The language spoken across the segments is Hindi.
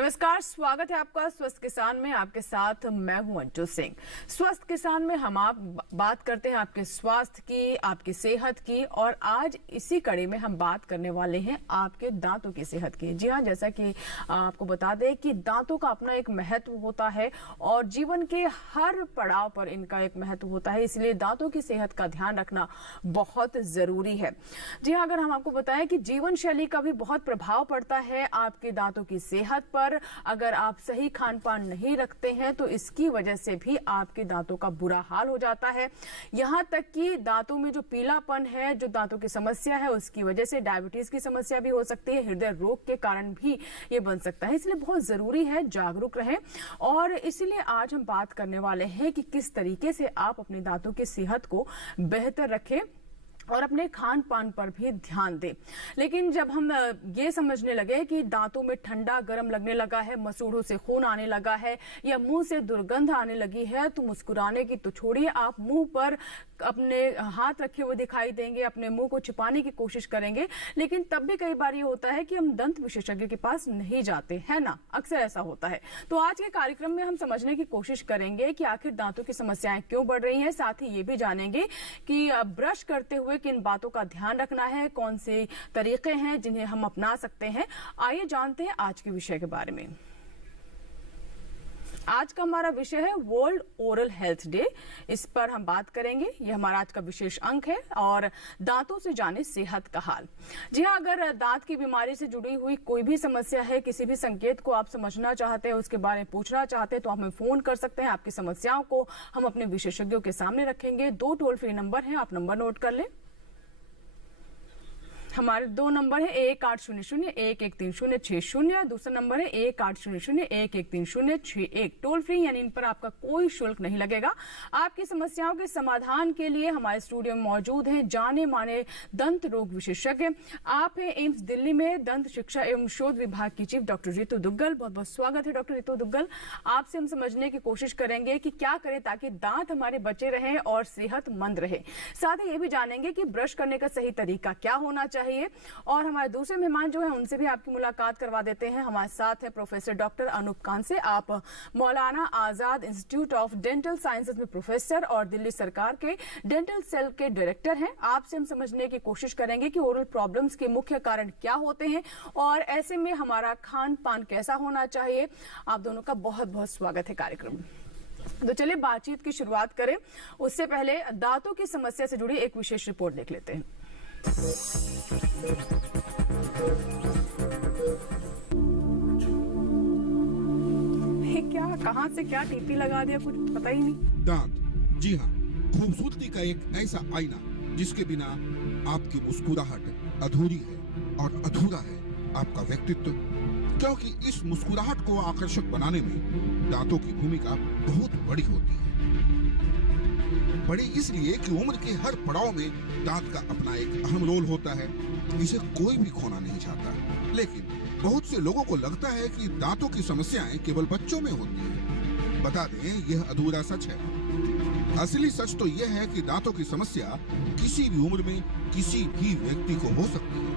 नमस्कार, स्वागत है आपका स्वस्थ किसान में। आपके साथ मैं हूं अंजू सिंह। स्वस्थ किसान में हम आप बात करते हैं आपके स्वास्थ्य की, आपकी सेहत की, और आज इसी कड़ी में हम बात करने वाले हैं आपके दांतों की सेहत की। जी हां, जैसा कि आपको बता दें कि दांतों का अपना एक महत्व होता है और जीवन के हर पड़ाव पर इनका एक महत्व होता है, इसलिए दांतों की सेहत का ध्यान रखना बहुत जरूरी है। जी हां, अगर हम आपको बताएं कि जीवन शैली का भी बहुत प्रभाव पड़ता है आपके दांतों की सेहत पर। अगर आप सही खान पान नहीं रखते हैं तो इसकी वजह से भी आपके दांतों का बुरा हाल हो जाता है। यहां तक कि दांतों में जो पीलापन है, जो दांतों की समस्या है, उसकी वजह से डायबिटीज की समस्या भी हो सकती है, हृदय रोग के कारण भी ये बन सकता है। इसलिए बहुत जरूरी है जागरूक रहें, और इसीलिए आज हम बात करने वाले हैं कि किस तरीके से आप अपने दांतों की सेहत को बेहतर रखें और अपने खान पान पर भी ध्यान दें। लेकिन जब हम ये समझने लगे कि दांतों में ठंडा गर्म लगने लगा है, मसूड़ों से खून आने लगा है या मुंह से दुर्गंध आने लगी है, तो मुस्कुराने की तो छोड़िए, आप मुंह पर अपने हाथ रखे हुए दिखाई देंगे, अपने मुंह को छिपाने की कोशिश करेंगे। लेकिन तब भी कई बार ये होता है कि हम दंत विशेषज्ञ के पास नहीं जाते, है ना? अक्सर ऐसा होता है। तो आज के कार्यक्रम में हम समझने की कोशिश करेंगे कि आखिर दांतों की समस्याएं क्यों बढ़ रही हैं। साथ ही ये भी जानेंगे कि ब्रश करते हुए किन बातों का ध्यान रखना है, कौन से तरीके हैं जिन्हें हम अपना सकते हैं। आइए जानते हैं आज के विषय के बारे में। आज का हमारा विषय है वर्ल्ड ओरल हेल्थ डे। इस पर हम बात करेंगे, यह हमारा आज का विशेष अंक है। और दांतों से जाने सेहत का हाल। जी हाँ, अगर दांत की बीमारी से जुड़ी हुई कोई भी समस्या है, किसी भी संकेत को आप समझना चाहते हैं, उसके बारे में पूछना चाहते हैं, तो हमें फोन कर सकते हैं। आपकी समस्याओं को हम अपने विशेषज्ञों के सामने रखेंगे। 2 टोल फ्री नंबर हैं, आप नंबर नोट कर लें। हमारे 2 नंबर है 1800-113060, दूसरा नंबर है 1800-113061। टोल फ्री, यानी इन पर आपका कोई शुल्क नहीं लगेगा। आपकी समस्याओं के समाधान के लिए हमारे स्टूडियो में मौजूद हैं जाने माने दंत रोग विशेषज्ञ। आप हैं एम्स दिल्ली में दंत शिक्षा एवं शोध विभाग की चीफ डॉक्टर रितु दुग्गल। बहुत बहुत स्वागत है डॉक्टर रितु दुग्गल। आपसे हम समझने की कोशिश करेंगे कि क्या करें ताकि दांत हमारे बचे रहें और सेहतमंद रहे। साथ ही ये भी जानेंगे कि ब्रश करने का सही तरीका क्या होना चाहिए। और हमारे दूसरे मेहमान जो हैं उनसे भी आपकी मुलाकात करवा देते हैं। हमारे साथ है प्रोफेसर डॉक्टर अनूप कांसे। आप Maulana Azad institute of dental sciences में प्रोफेसर और दिल्ली सरकार के डेंटल सेल के डायरेक्टर हैं। आपसे हम समझने की कोशिश करेंगे कि ओरल प्रॉब्लम्स के मुख्य कारण क्या होते हैं और ऐसे में हमारा खान पान कैसा होना चाहिए। आप दोनों का बहुत बहुत स्वागत है कार्यक्रम में। तो चलिए बातचीत की शुरुआत करें। उससे पहले दांतों की समस्या से जुड़ी एक विशेष रिपोर्ट देख लेते हैं। क्या, कहां से क्या टीपी लगा दिया, कुछ पता ही नहीं। दांत, जी हाँ, खूबसूरती का एक ऐसा आईना जिसके बिना आपकी मुस्कुराहट अधूरी है और अधूरा है आपका व्यक्तित्व। क्योंकि इस मुस्कुराहट को आकर्षक बनाने में दांतों की भूमिका बहुत बड़ी होती है। बड़ी इसलिए कि उम्र के हर पड़ाव में दांत का अपना एक अहम रोल होता है। इसे कोई भी खोना नहीं चाहता। लेकिन बहुत से लोगों को लगता है कि दांतों की समस्याएं केवल बच्चों में होती हैं। बता दें, यह अधूरा सच है। असली सच तो यह है कि दांतों की समस्या किसी भी उम्र में किसी भी व्यक्ति को हो सकती है।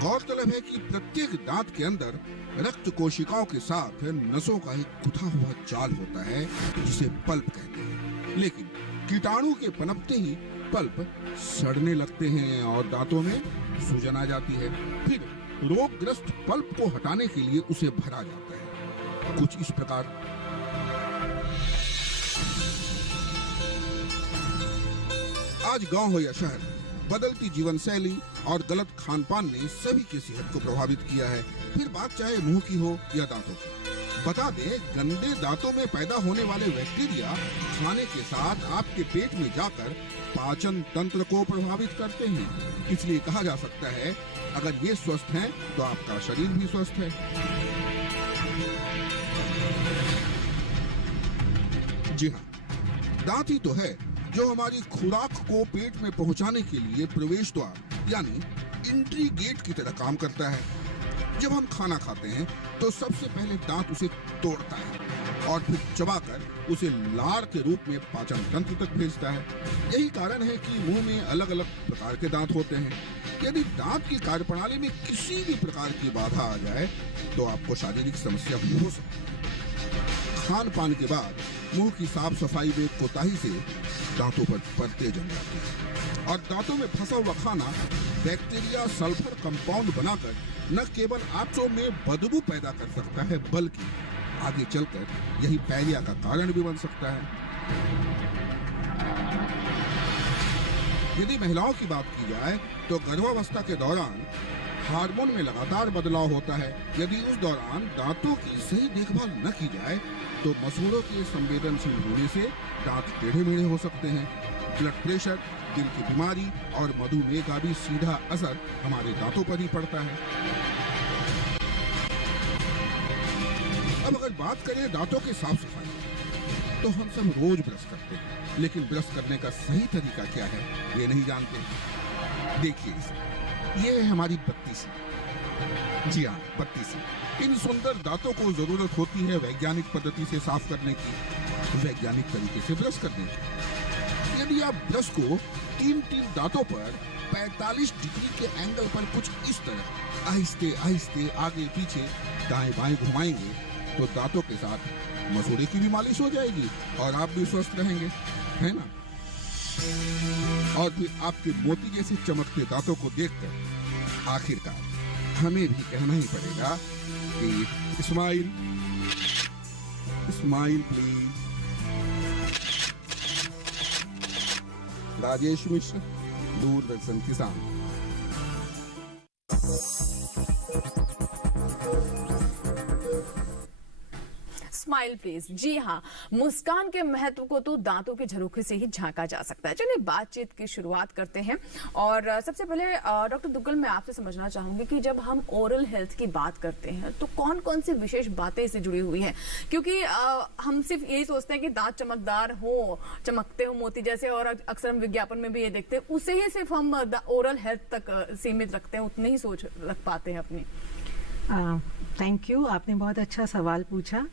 गौरतलब है कि प्रत्येक दांत के अंदर रक्त कोशिकाओं के साथ नसों का एक गुथा हुआ जाल होता है जिसे पल्प कहते हैं। लेकिन कीटाणु के पनपते ही पल्प सड़ने लगते हैं और दांतों में सूजन आ जाती है। फिर रोगग्रस्त पल्प को हटाने के लिए उसे भरा जाता है, कुछ इस प्रकार। आज गांव हो या शहर, बदलती जीवन शैली और गलत खान पान ने सभी की सेहत को प्रभावित किया है। फिर बात चाहे मुंह की हो या दांतों की। बता दें, गंदे दांतों में पैदा होने वाले बैक्टीरिया खाने के साथ आपके पेट में जाकर पाचन तंत्र को प्रभावित करते हैं। इसलिए कहा जा सकता है, अगर ये स्वस्थ हैं तो आपका शरीर भी स्वस्थ है। जी हाँ, दांत ही तो है जो हमारी खुराक को पेट में पहुंचाने के लिए प्रवेश द्वार यानी एंट्री गेट की तरह काम करता है। जब हम खाना खाते हैं तो सबसे पहले दांत उसे तोड़ता है और फिर चबाकर उसे लार के रूप में पाचन तंत्र तक भेजता है। यही कारण है कि मुंह में अलग अलग प्रकार के दांत होते हैं। यदि दांत की कार्यप्रणाली में किसी भी प्रकार की बाधा आ जाए तो आपको शारीरिक समस्या भी हो सकती है। खान पान के बाद मुंह की साफ सफाई में कोताही से दांतों पर परतें जम जाती हैं और दांतों में फंसा हुआ खाना बैक्टीरिया सल्फर कंपाउंड बनाकर न केवल आपको में बदबू पैदा कर सकता है बल्कि आगे चलकर यही पैलिया का कारण भी बन सकता है। यदि महिलाओं की बात की जाए तो गर्भावस्था के दौरान हार्मोन में लगातार बदलाव होता है। यदि उस दौरान दांतों की सही देखभाल न की जाए तो मसूड़ों के संवेदनशील होने से दांत टेढ़े मेढ़े हो सकते हैं। ब्लड प्रेशर, दिल की बीमारी और मधुमेह का भी सीधा असर हमारे दांतों पर ही पड़ता है। अब अगर बात करें दांतों के साफ सफाई तो हम सब रोज ब्रश करते हैं, लेकिन ब्रश करने का सही तरीका क्या है ये नहीं जानते। देखिए ये है हमारी बत्तीसी। जी हाँ, बत्तीसी। इन सुंदर दांतों को जरूरत होती है वैज्ञानिक पद्धति से साफ करने की, वैज्ञानिक तरीके से ब्रश करने की। यदि आप ब्रश को तीन दांतों पर 45 डिग्री के एंगल पर कुछ इस तरह आहिस्ते आहिस्ते आगे पीछे दाएं बाएं घुमाएंगे तो दांतों के साथ मसूड़े की भी मालिश हो जाएगी और आप भी स्वस्थ रहेंगे, है ना। और फिर आपके मोती जैसे चमकते दांतों को देखकर आखिरकार हमें भी कहना ही पड़ेगा कि स्माइल स्माइल प्लीज। राजेश मिश्र, दूरदर्शन किसान। Smile please. जी हाँ, मुस्कान के महत्व को तो दांतों के झरोखे से ही झांका जा सकता है। चलिए बातचीत की शुरुआत करते हैं और सबसे पहले डॉक्टर दुग्गल मैं आपसे समझना चाहूंगी कि जब हम ओरल हेल्थ की बात करते हैं तो कौन कौन सी विशेष बातें इससे जुड़ी हुई हैं, क्योंकि हम सिर्फ यही सोचते हैं कि दांत चमकदार हो, चमकते हो मोती जैसे, और अक्सर हम विज्ञापन में भी ये देखते हैं, उसे ही सिर्फ हम ओरल हेल्थ तक सीमित रखते हैं, उतनी ही सोच रख पाते हैं अपनी। थैंक यू, आपने बहुत अच्छा सवाल पूछा।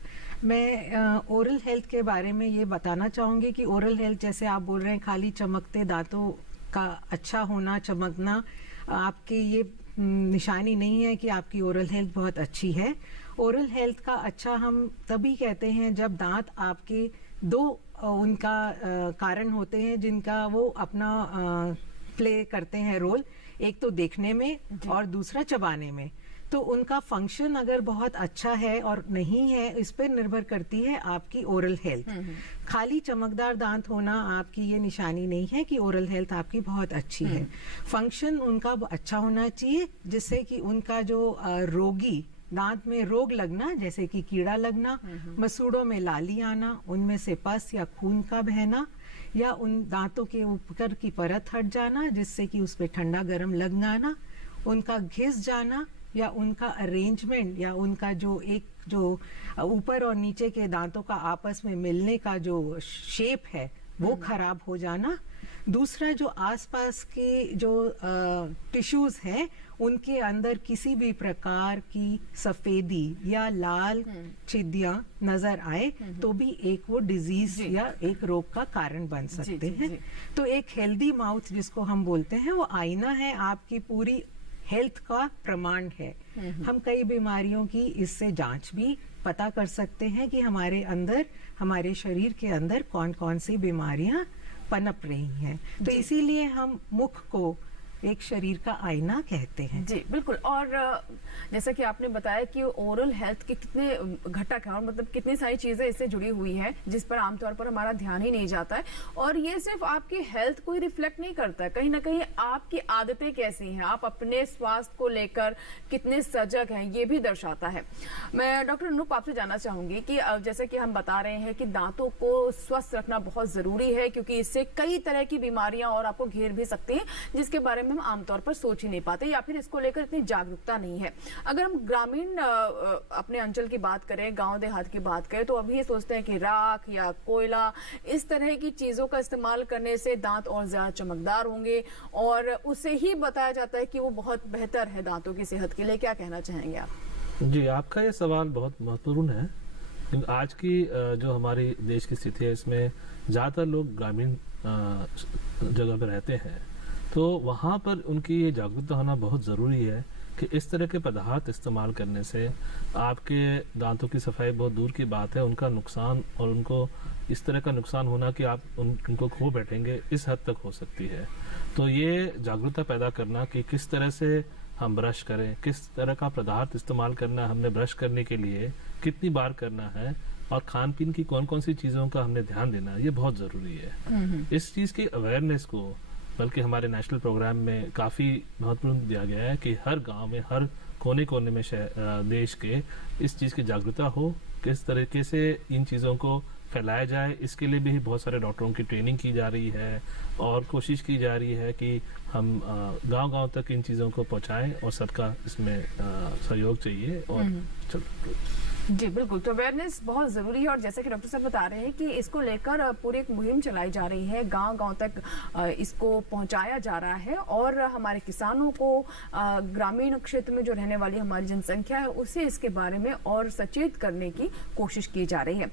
मैं ओरल हेल्थ के बारे में ये बताना चाहूँगी कि ओरल हेल्थ जैसे आप बोल रहे हैं खाली चमकते दांतों का अच्छा होना, चमकना आपके ये निशानी नहीं है कि आपकी ओरल हेल्थ बहुत अच्छी है। ओरल हेल्थ का अच्छा हम तभी कहते हैं जब दांत आपके दो उनका कारण होते हैं जिनका वो अपना प्ले करते हैं रोल, एक तो देखने में और दूसरा चबाने में। तो उनका फंक्शन अगर बहुत अच्छा है और नहीं है, इस पर निर्भर करती है आपकी ओरल हेल्थ। खाली चमकदार दांत होना आपकी ये निशानी नहीं है कि ओरल हेल्थ आपकी बहुत अच्छी है। फंक्शन उनका अच्छा होना चाहिए जिससे कि उनका जो रोगी दांत में रोग लगना, जैसे कि कीड़ा लगना, मसूड़ों में लाली आना, उनमें से पस या खून का बहना, या उन दांतों के ऊपर की परत हट जाना जिससे कि उस पर ठंडा गर्म लगना, उनका घिस जाना, या उनका अरेंजमेंट या उनका जो ऊपर और नीचे के दांतों का आपस में मिलने का जो शेप है वो खराब हो जाना। दूसरा जो आसपास के जो टिश्यूज हैं उनके अंदर किसी भी प्रकार की सफेदी या लाल छिद्दियां नजर आए तो भी एक वो डिजीज या एक रोग का कारण बन सकते हैं। तो एक हेल्दी माउथ जिसको हम बोलते हैं वो आईना है, आपकी पूरी हेल्थ का प्रमाण है। हम कई बीमारियों की इससे जांच भी पता कर सकते हैं कि हमारे अंदर, हमारे शरीर के अंदर कौन कौन सी बीमारियां पनप रही हैं। तो इसीलिए हम मुख को एक शरीर का आईना कहते हैं। जी बिल्कुल। और जैसा कि आपने बताया कि ओरल हेल्थ के कितने घटक हैं और मतलब कितनी सारी चीजें इससे जुड़ी हुई हैं जिस पर आमतौर पर हमारा ध्यान ही नहीं जाता है, और ये सिर्फ आपकी हेल्थ को ही रिफ्लेक्ट नहीं करता है, कहीं ना कहीं आपकी आदतें कैसी हैं, आप अपने स्वास्थ्य को लेकर कितने सजग हैं ये भी दर्शाता है। मैं डॉक्टर अनूप आपसे जानना चाहूंगी कि जैसे कि हम बता रहे हैं कि दांतों को स्वस्थ रखना बहुत जरूरी है क्योंकि इससे कई तरह की बीमारियां और आपको घेर भी सकती हैं जिसके बारे में हम आमतौर पर सोच ही नहीं पाते या फिर इसको लेकर इतनी जागरूकता नहीं है। अगर हम ग्रामीण अपने अंचल की बात करें, गांव देहात की बात करें, तो अभी ये सोचते हैं कि राख या कोयला इस तरह की चीजों का इस्तेमाल करने से दांत और ज्यादा चमकदार होंगे और उसे ही बताया जाता है कि वो बहुत बेहतर है दांतों की सेहत के लिए। क्या कहना चाहेंगे आप? जी, आपका ये सवाल बहुत महत्वपूर्ण है क्योंकि आज की जो हमारी देश की स्थिति है इसमें ज्यादातर लोग ग्रामीण जगह पर रहते हैं, तो वहाँ पर उनकी ये जागरूकता होना बहुत ज़रूरी है कि इस तरह के पदार्थ इस्तेमाल करने से आपके दांतों की सफाई बहुत दूर की बात है, उनका नुकसान और उनको इस तरह का नुकसान होना कि आप उनको खो बैठेंगे, इस हद तक हो सकती है। तो ये जागरूकता पैदा करना कि किस तरह से हम ब्रश करें, किस तरह का पदार्थ इस्तेमाल करना है हमने ब्रश करने के लिए, कितनी बार करना है और खान पीन की कौन कौन सी चीज़ों का हमने ध्यान देना है, ये बहुत ज़रूरी है। इस चीज़ की अवेयरनेस को बल्कि हमारे नेशनल प्रोग्राम में काफ़ी महत्वपूर्ण दिया गया है कि हर गांव में, हर कोने कोने में देश के इस चीज़ की जागरूकता हो, किस तरीके से इन चीज़ों को फैलाया जाए। इसके लिए भी बहुत सारे डॉक्टरों की ट्रेनिंग की जा रही है और कोशिश की जा रही है कि हम गांव-गांव तक इन चीज़ों को पहुंचाएं और सबका इसमें सहयोग चाहिए। और चलो जी बिल्कुल, तो अवेयरनेस बहुत ज़रूरी है और जैसे कि डॉक्टर साहब बता रहे हैं कि इसको लेकर पूरी एक मुहिम चलाई जा रही है, गांव-गांव तक इसको पहुंचाया जा रहा है और हमारे किसानों को, ग्रामीण क्षेत्र में जो रहने वाली हमारी जनसंख्या है, उसे इसके बारे में और सचेत करने की कोशिश की जा रही है।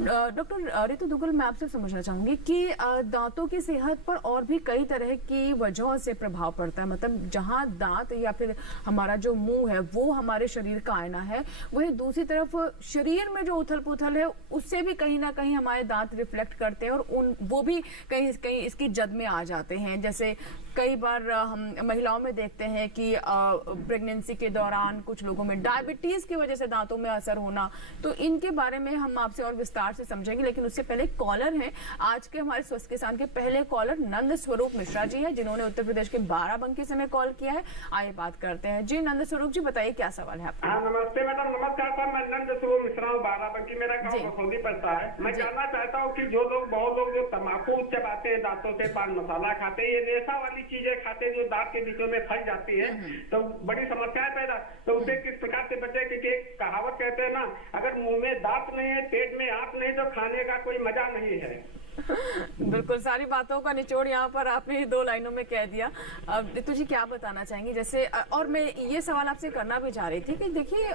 डॉक्टर रितु दुग्गल, मैं आपसे समझना चाहूंगी कि दांतों की सेहत पर और भी कई तरह की वजहों से प्रभाव पड़ता है। मतलब जहाँ दांत या फिर हमारा जो मुंह है वो हमारे शरीर का आईना है, वही दूसरी तरफ शरीर में जो उथल पुथल है उससे भी कहीं ना कहीं हमारे दांत रिफ्लेक्ट करते हैं और वो भी कहीं कहीं इसकी जद में आ जाते हैं। जैसे कई बार हम महिलाओं में देखते हैं कि प्रेगनेंसी के दौरान कुछ लोगों में डायबिटीज की वजह से दांतों में असर होना, तो इनके बारे में हम आपसे और विस्तार से समझेंगे। लेकिन उससे पहले कॉलर हैं आज के हमारे स्वस्थ किसान के पहले कॉलर नंद स्वरूप मिश्रा जी हैं, जिन्होंने उत्तर प्रदेश के बाराबंकी से हमें कॉल किया है। आइए बात करते हैं। जी नंद स्वरूप जी, बताइए क्या सवाल है आपका। हाँ नमस्ते मैडम। नमस्कार सर, मैं नंद स्वरूप मिश्रा हूँ, बाराबंकी मेरा गाँव बसौली पड़ता है। मैं जानना चाहता हूँ कि बहुत लोग जो तम्बाकू चबाते हैं, दांतों से पान मसाला खाते हैं, ये रेशा वाली चीजें खाते हैं जो दांत के बीचों में फंस जाती है, तो बड़ी समस्याएं पैदा, तो उसे किस प्रकार से बचे? क्योंकि एक कहावत कहते हैं ना, अगर मुंह में दांत नहीं है, पेट में आंत नहीं, तो खाने का कोई मजा नहीं है। बिल्कुल, सारी बातों का निचोड़ यहाँ पर आपने 2 लाइनों में कह दिया। अब रितु जी क्या बताना चाहेंगी? जैसे और मैं ये सवाल आपसे करना भी चाह रही थी कि देखिए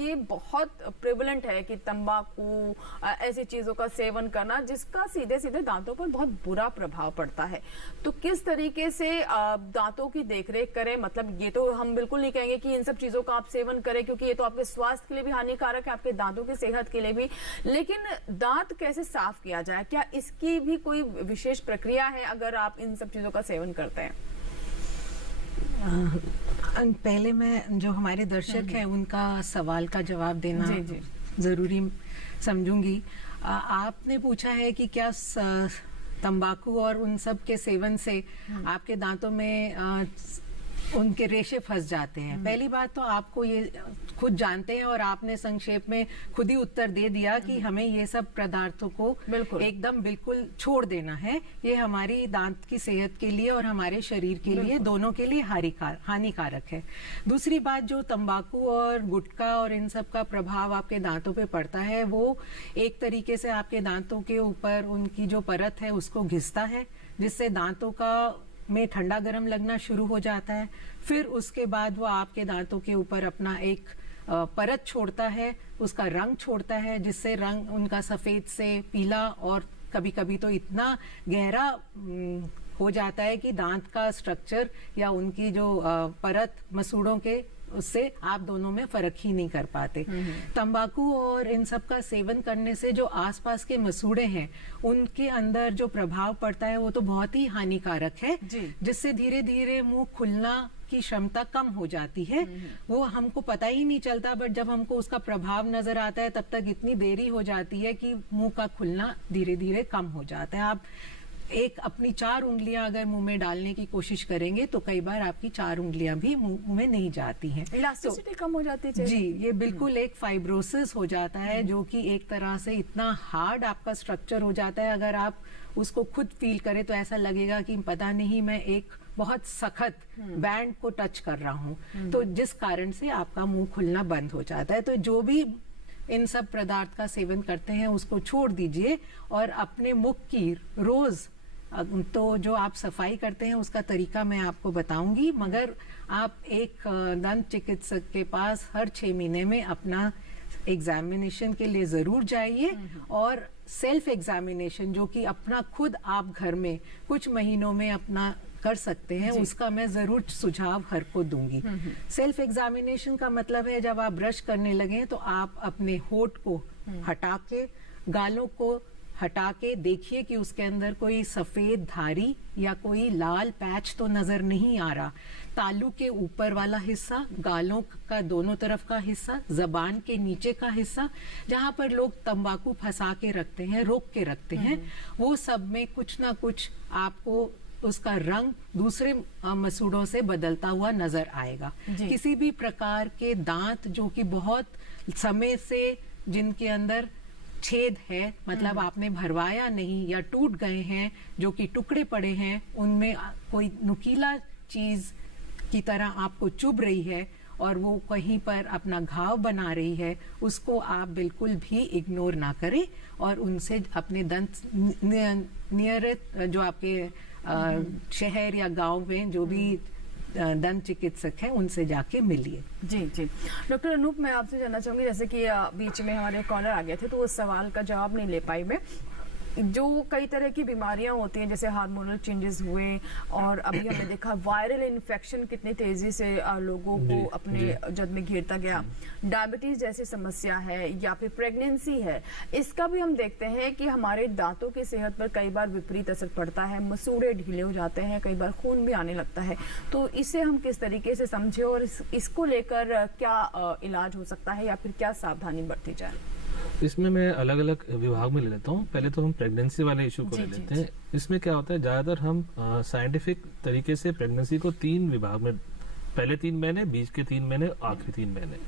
ये बहुत प्रेवलेंट है कि तंबाकू ऐसी चीजों का सेवन करना जिसका सीधे सीधे दांतों पर बहुत बुरा प्रभाव पड़ता है। तो किस तरीके से दांतों की देखरेख करें? मतलब ये तो हम बिल्कुल नहीं कहेंगे कि इन सब चीजों का आप सेवन करें, क्योंकि ये तो आपके स्वास्थ्य के लिए भी हानिकारक है, आपके दांतों की सेहत के लिए भी। लेकिन दांत कैसे साफ किया जाए? क्या इसकी भी कोई विशेष प्रक्रिया है अगर आप इन सब चीजों का सेवन करते हैं? पहले मैं जो हमारे दर्शक हैं उनका सवाल का जवाब देना जी। जरूरी समझूंगी। आपने पूछा है कि क्या तंबाकू और उन सब के सेवन से आपके दांतों में उनके रेशे फंस जाते हैं। पहली बात तो आपको ये खुद जानते हैं और आपने संक्षेप में खुद ही उत्तर दे दिया कि हमें ये सब पदार्थों को बिल्कुल छोड़ देना है। ये हमारी दांत की सेहत के लिए और हमारे शरीर के लिए, दोनों के लिए हानिकारक है। दूसरी बात, जो तंबाकू और गुटखा और इन सब का प्रभाव आपके दांतों पे पड़ता है, वो एक तरीके से आपके दांतों के ऊपर उनकी जो परत है उसको घिसता है, जिससे दांतों का में ठंडा गर्म लगना शुरू हो जाता है। फिर उसके बाद वो आपके दांतों के ऊपर अपना एक परत छोड़ता है, उसका रंग छोड़ता है, जिससे रंग उनका सफेद से पीला और कभी कभी तो इतना गहरा हो जाता है कि दांत का स्ट्रक्चर या उनकी जो परत मसूड़ों के, उससे आप दोनों में फर्क ही नहीं कर पाते। तंबाकू और इन सब का सेवन करने से जो आसपास के मसूड़े हैं उनके अंदर जो प्रभाव पड़ता है वो तो बहुत ही हानिकारक है, जिससे धीरे धीरे मुंह खुलना की क्षमता कम हो जाती है। वो हमको पता ही नहीं चलता, बट जब हमको उसका प्रभाव नजर आता है तब तक इतनी देरी हो जाती है कि मुंह का खुलना धीरे धीरे कम हो जाता है। आप एक अपनी 4 उंगलियां अगर मुंह में डालने की कोशिश करेंगे तो कई बार आपकी 4 उंगलियां भी मुंह में नहीं जाती हैं। इलास्टिसिटी कम हो जाती है। जी, ये बिल्कुल एक फाइब्रोसिस हो जाता है, जो कि एक तरह से इतना हार्ड आपका स्ट्रक्चर हो जाता है, अगर आप उसको खुद फील करें तो ऐसा लगेगा कि पता नहीं मैं एक बहुत सख्त बैंड को टच कर रहा हूँ, तो जिस कारण से आपका मुंह खुलना बंद हो जाता है। तो जो भी इन सब पदार्थ का सेवन करते हैं उसको छोड़ दीजिए और अपने मुख की रोज तो जो आप सफाई करते हैं उसका तरीका मैं आपको बताऊंगी, मगर आप एक दंत चिकित्सक के पास हर 6 महीने में अपना एग्जामिनेशन के लिए जरूर जाइए। और सेल्फ एग्जामिनेशन जो कि अपना खुद आप घर में कुछ महीनों में अपना कर सकते हैं, उसका मैं जरूर सुझाव हर को दूंगी। सेल्फ एग्जामिनेशन का मतलब है जब आप ब्रश करने लगे तो आप अपने होठ को हटा के, गालों को हटा के देखिए कि उसके अंदर कोई सफेद धारी या कोई लाल पैच तो नजर नहीं आ रहा। तालू के ऊपर वाला हिस्सा, गालों का दोनों तरफ का हिस्सा, जबान के नीचे का हिस्सा, जहां पर लोग तंबाकू फंसा के रखते हैं, रोक के रखते हैं, वो सब में कुछ ना कुछ आपको उसका रंग दूसरे मसूड़ों से बदलता हुआ नजर आएगा। किसी भी प्रकार के दांत जो कि बहुत समय से जिनके अंदर छेद है, मतलब आपने भरवाया नहीं या टूट गए हैं, जो कि टुकड़े पड़े हैं, उनमें कोई नुकीला चीज की तरह आपको चुभ रही है और वो कहीं पर अपना घाव बना रही है, उसको आप बिल्कुल भी इग्नोर ना करें और उनसे अपने दंत नियरेस्ट जो आपके शहर या गांव में जो भी दंत चिकित्सक है उनसे जाके मिलिए। जी जी। डॉक्टर अनूप, मैं आपसे जानना चाहूंगी, जैसे कि बीच में हमारे कॉलर आ गए थे तो उस सवाल का जवाब नहीं ले पाई मैं। जो कई तरह की बीमारियां होती हैं, जैसे हार्मोनल चेंजेस हुए और अभी हमने देखा वायरल इन्फेक्शन कितनी तेजी से लोगों को अपने जद में घेरता गया, डायबिटीज जैसी समस्या है या फिर प्रेगनेंसी है, इसका भी हम देखते हैं कि हमारे दांतों की सेहत पर कई बार विपरीत असर पड़ता है, मसूड़े ढीले हो जाते हैं, कई बार खून भी आने लगता है। तो इसे हम किस तरीके से समझे और इसको लेकर क्या इलाज हो सकता है या फिर क्या सावधानी बरती जाए? इसमें मैं अलग अलग विभाग में ले लेता हूँ। पहले तो हम प्रेगनेंसी वाले इशू को ले लेते हैं। इसमें क्या होता है, ज्यादातर हम साइंटिफिक तरीके से प्रेगनेंसी को 3 विभाग में, पहले 3 महीने, बीच के 3 महीने, आखिरी 3 महीने।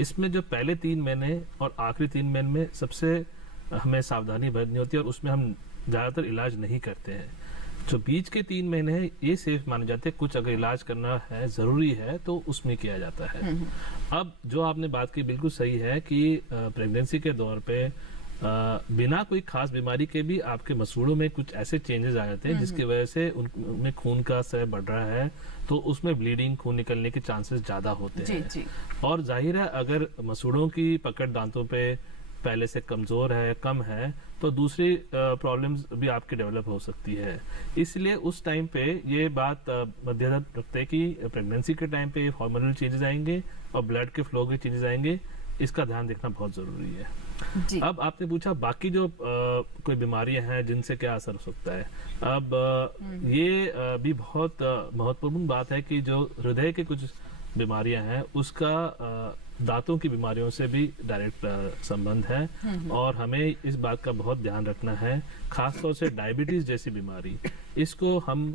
इसमें जो पहले 3 महीने और आखिरी 3 महीने में सबसे हमें सावधानी बरतनी होती है और उसमें हम ज्यादातर इलाज नहीं करते हैं। जो बीच के 3 महीने हैं ये सेफ माने जाते हैं, कुछ अगर इलाज करना है, जरूरी है तो उसमें किया जाता है। अब जो आपने बात की बिल्कुल सही है कि प्रेगनेंसी के दौर पे बिना कोई खास बीमारी के भी आपके मसूड़ों में कुछ ऐसे चेंजेस आ जाते हैं जिसकी वजह से उनमें खून का स्तर बढ़ रहा है, तो उसमें ब्लीडिंग, खून निकलने के चांसेस ज्यादा होते हैं। और जाहिर है अगर मसूड़ों की पकड़ दांतों पे पहले से कमजोर है, कम है, तो दूसरी प्रॉब्लम्स भी आपकी डेवलप हो सकती है। इसलिए उस टाइम पे ये बात मद्देनजर रखते हैं कि प्रेगनेंसी के टाइम पे हार्मोनल चेंजेस आएंगे और ब्लड के फ्लो के चेंजेस आएंगे, इसका ध्यान देखना बहुत जरूरी है। जी। अब आपने पूछा बाकी जो कोई बीमारियां हैं जिनसे क्या असर हो सकता है। अब ये भी बहुत महत्वपूर्ण बात है कि जो हृदय के कुछ बीमारियां हैं उसका दांतों की बीमारियों से भी डायरेक्ट संबंध है और हमें इस बात का बहुत ध्यान रखना है। खासतौर से डायबिटीज जैसी बीमारी, इसको हम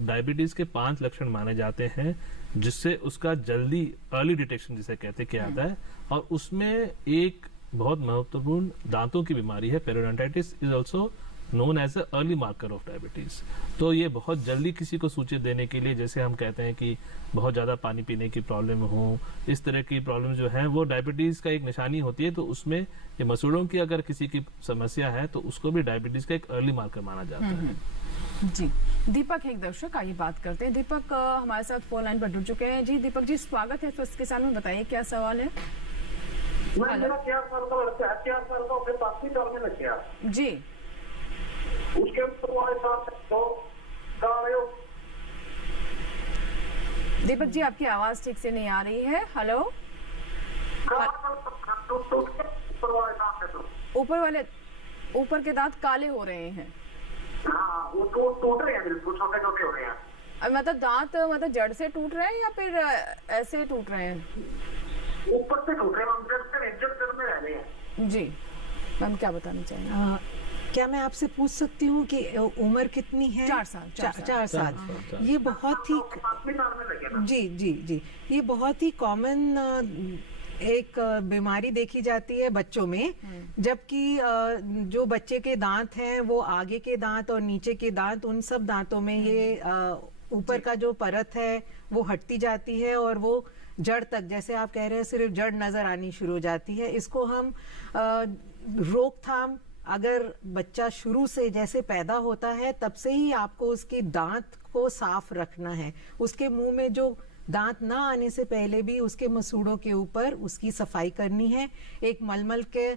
डायबिटीज के 5 लक्षण माने जाते हैं जिससे उसका जल्दी अर्ली डिटेक्शन जिसे कहते किया जाता है, और उसमें एक बहुत महत्वपूर्ण दांतों की बीमारी है, periodontitis is also known as a early marker of diabetes. तो ये बहुत जल्दी किसी को सूचित देने के लिए, जैसे हम कहते हैं कि बहुत ज्यादा पानी पीने की प्रॉब्लम हो, इस तरह की प्रॉब्लम जो है वो डायबिटीज का एक निशानी होती है। तो उसमें ये मसूड़ों की अगर किसी की समस्या है तो उसको भी डायबिटीज का एक अर्ली मार्कर माना जाता है। जी। दीपक एक दर्शक, आइए बात करते हैं। दीपक हमारे साथ फोन लाइन पर जुड़ चुके हैं। जी दीपक जी, स्वागत है स्वस्थ किसान में, बताइए क्या सवाल है? मेरा 4 साल का लड़का है, 4 साल का, फिर 5वीं साल में लग गया जी। उसके ऊपर तो दीपक जी आपकी आवाज ठीक से नहीं आ रही है। हेलो, ऊपर के दांत काले हो रहे हैं। हाँ, वो टूट रहे हैं, बिल्कुल छोटे छोटे हो रहे हैं। मतलब दांत मतलब जड़ से टूट रहे हैं या फिर ऐसे टूट रहे हैं? ऊपर से टूट रहे हैं, जड़ में रह रहे हैं। जी मैम, क्या बताना चाहेंगे? क्या मैं आपसे पूछ सकती हूँ कि उम्र कितनी है? 4 साल। 4 साल। ये बहुत ही जी जी जी ये बहुत ही कॉमन एक बीमारी देखी जाती है बच्चों में, जबकि जो बच्चे के दांत हैं वो आगे के दांत और नीचे के दांत, उन सब दांतों में ये ऊपर का जो परत है वो हटती जाती है और वो जड़ तक, जैसे आप कह रहे हैं, सिर्फ जड़ नजर आनी शुरू हो जाती है। इसको हम रोकथाम, अगर बच्चा शुरू से जैसे पैदा होता है तब से ही आपको उसके दांत को साफ रखना है। उसके मुंह में जो दांत ना आने से पहले भी उसके मसूड़ों के ऊपर उसकी सफाई करनी है। एक मलमल के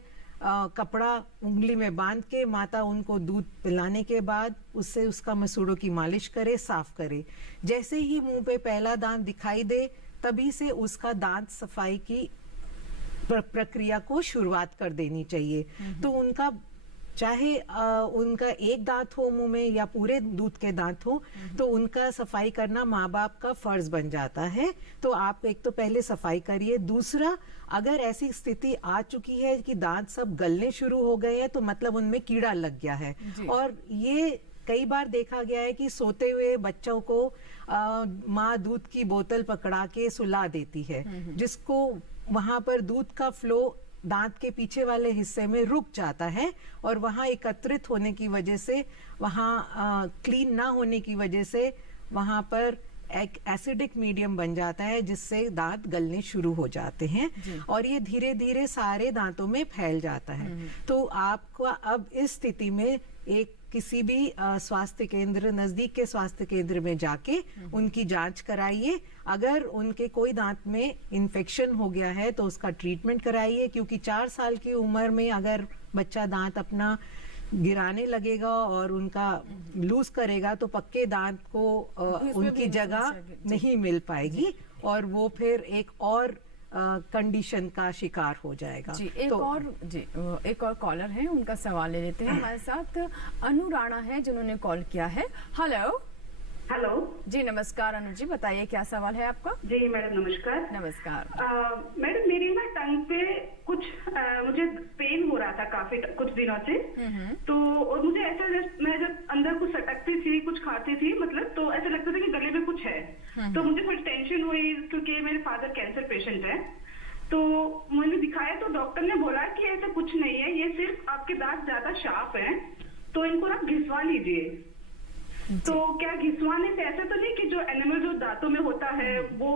कपड़ा उंगली में बांध के माता उनको दूध पिलाने के बाद उससे उसका मसूड़ों की मालिश करे, साफ करे। जैसे ही मुंह पे पहला दांत दिखाई दे तभी से उसका दांत सफाई की प्रक्रिया को शुरुआत कर देनी चाहिए। तो उनका चाहे उनका एक दांत हो मुंह में या पूरे दूध के दांत हो, तो उनका सफाई करना माँ बाप का फर्ज बन जाता है। तो आप एक तो पहले सफाई करिए। दूसरा, अगर ऐसी स्थिति आ चुकी है कि दांत सब गलने शुरू हो गए हैं तो मतलब उनमें कीड़ा लग गया है। और ये कई बार देखा गया है कि सोते हुए बच्चों को माँ दूध की बोतल पकड़ा के सुला देती है, जिसको वहां पर दूध का फ्लो दांत के पीछे वाले हिस्से में रुक जाता है और वहां एकत्रित होने की वजह से, वहां क्लीन ना होने की वजह से वहां पर एक एसिडिक मीडियम बन जाता है, जिससे दांत गलने शुरू हो जाते हैं और ये धीरे धीरे सारे दांतों में फैल जाता है। तो आपको अब इस स्थिति में एक किसी भी स्वास्थ्य केंद्र, नजदीक के स्वास्थ्य केंद्र में जाके उनकी जांच कराइए। अगर उनके कोई दांत में इन्फेक्शन हो गया है तो उसका ट्रीटमेंट कराइए, क्योंकि 4 साल की उम्र में अगर बच्चा दांत अपना गिराने लगेगा और उनका लूज करेगा तो पक्के दांत को उनकी जगह नहीं मिल पाएगी और वो फिर एक और कंडीशन का शिकार हो जाएगा। एक और कॉलर है, उनका सवाल ले लेते हैं। हमारे साथ अनु राणा है जिन्होंने कॉल किया है। हेलो जी, नमस्कार अनु जी, बताइए क्या सवाल है आपका? जी मैडम नमस्कार। नमस्कार मैडम, मेरी ना टंग पे कुछ मुझे पेन हो रहा था काफी कुछ दिनों से। तो और मुझे ऐसा, मैं जब अंदर कुछ सटकती थी, कुछ खाती थी मतलब, तो ऐसा लगता था कि गले में कुछ है। तो मुझे थोड़ी टेंशन हुई क्योंकि मेरे फादर कैंसर पेशेंट है। तो मैंने दिखाया तो डॉक्टर ने बोला कि ऐसा कुछ नहीं है, ये सिर्फ आपके दांत ज्यादा शार्प हैं, तो इनको आप घिसवा लीजिए। तो क्या घिसवाने से ऐसा तो नहीं कि जो एनिमल जो दांतों में होता है वो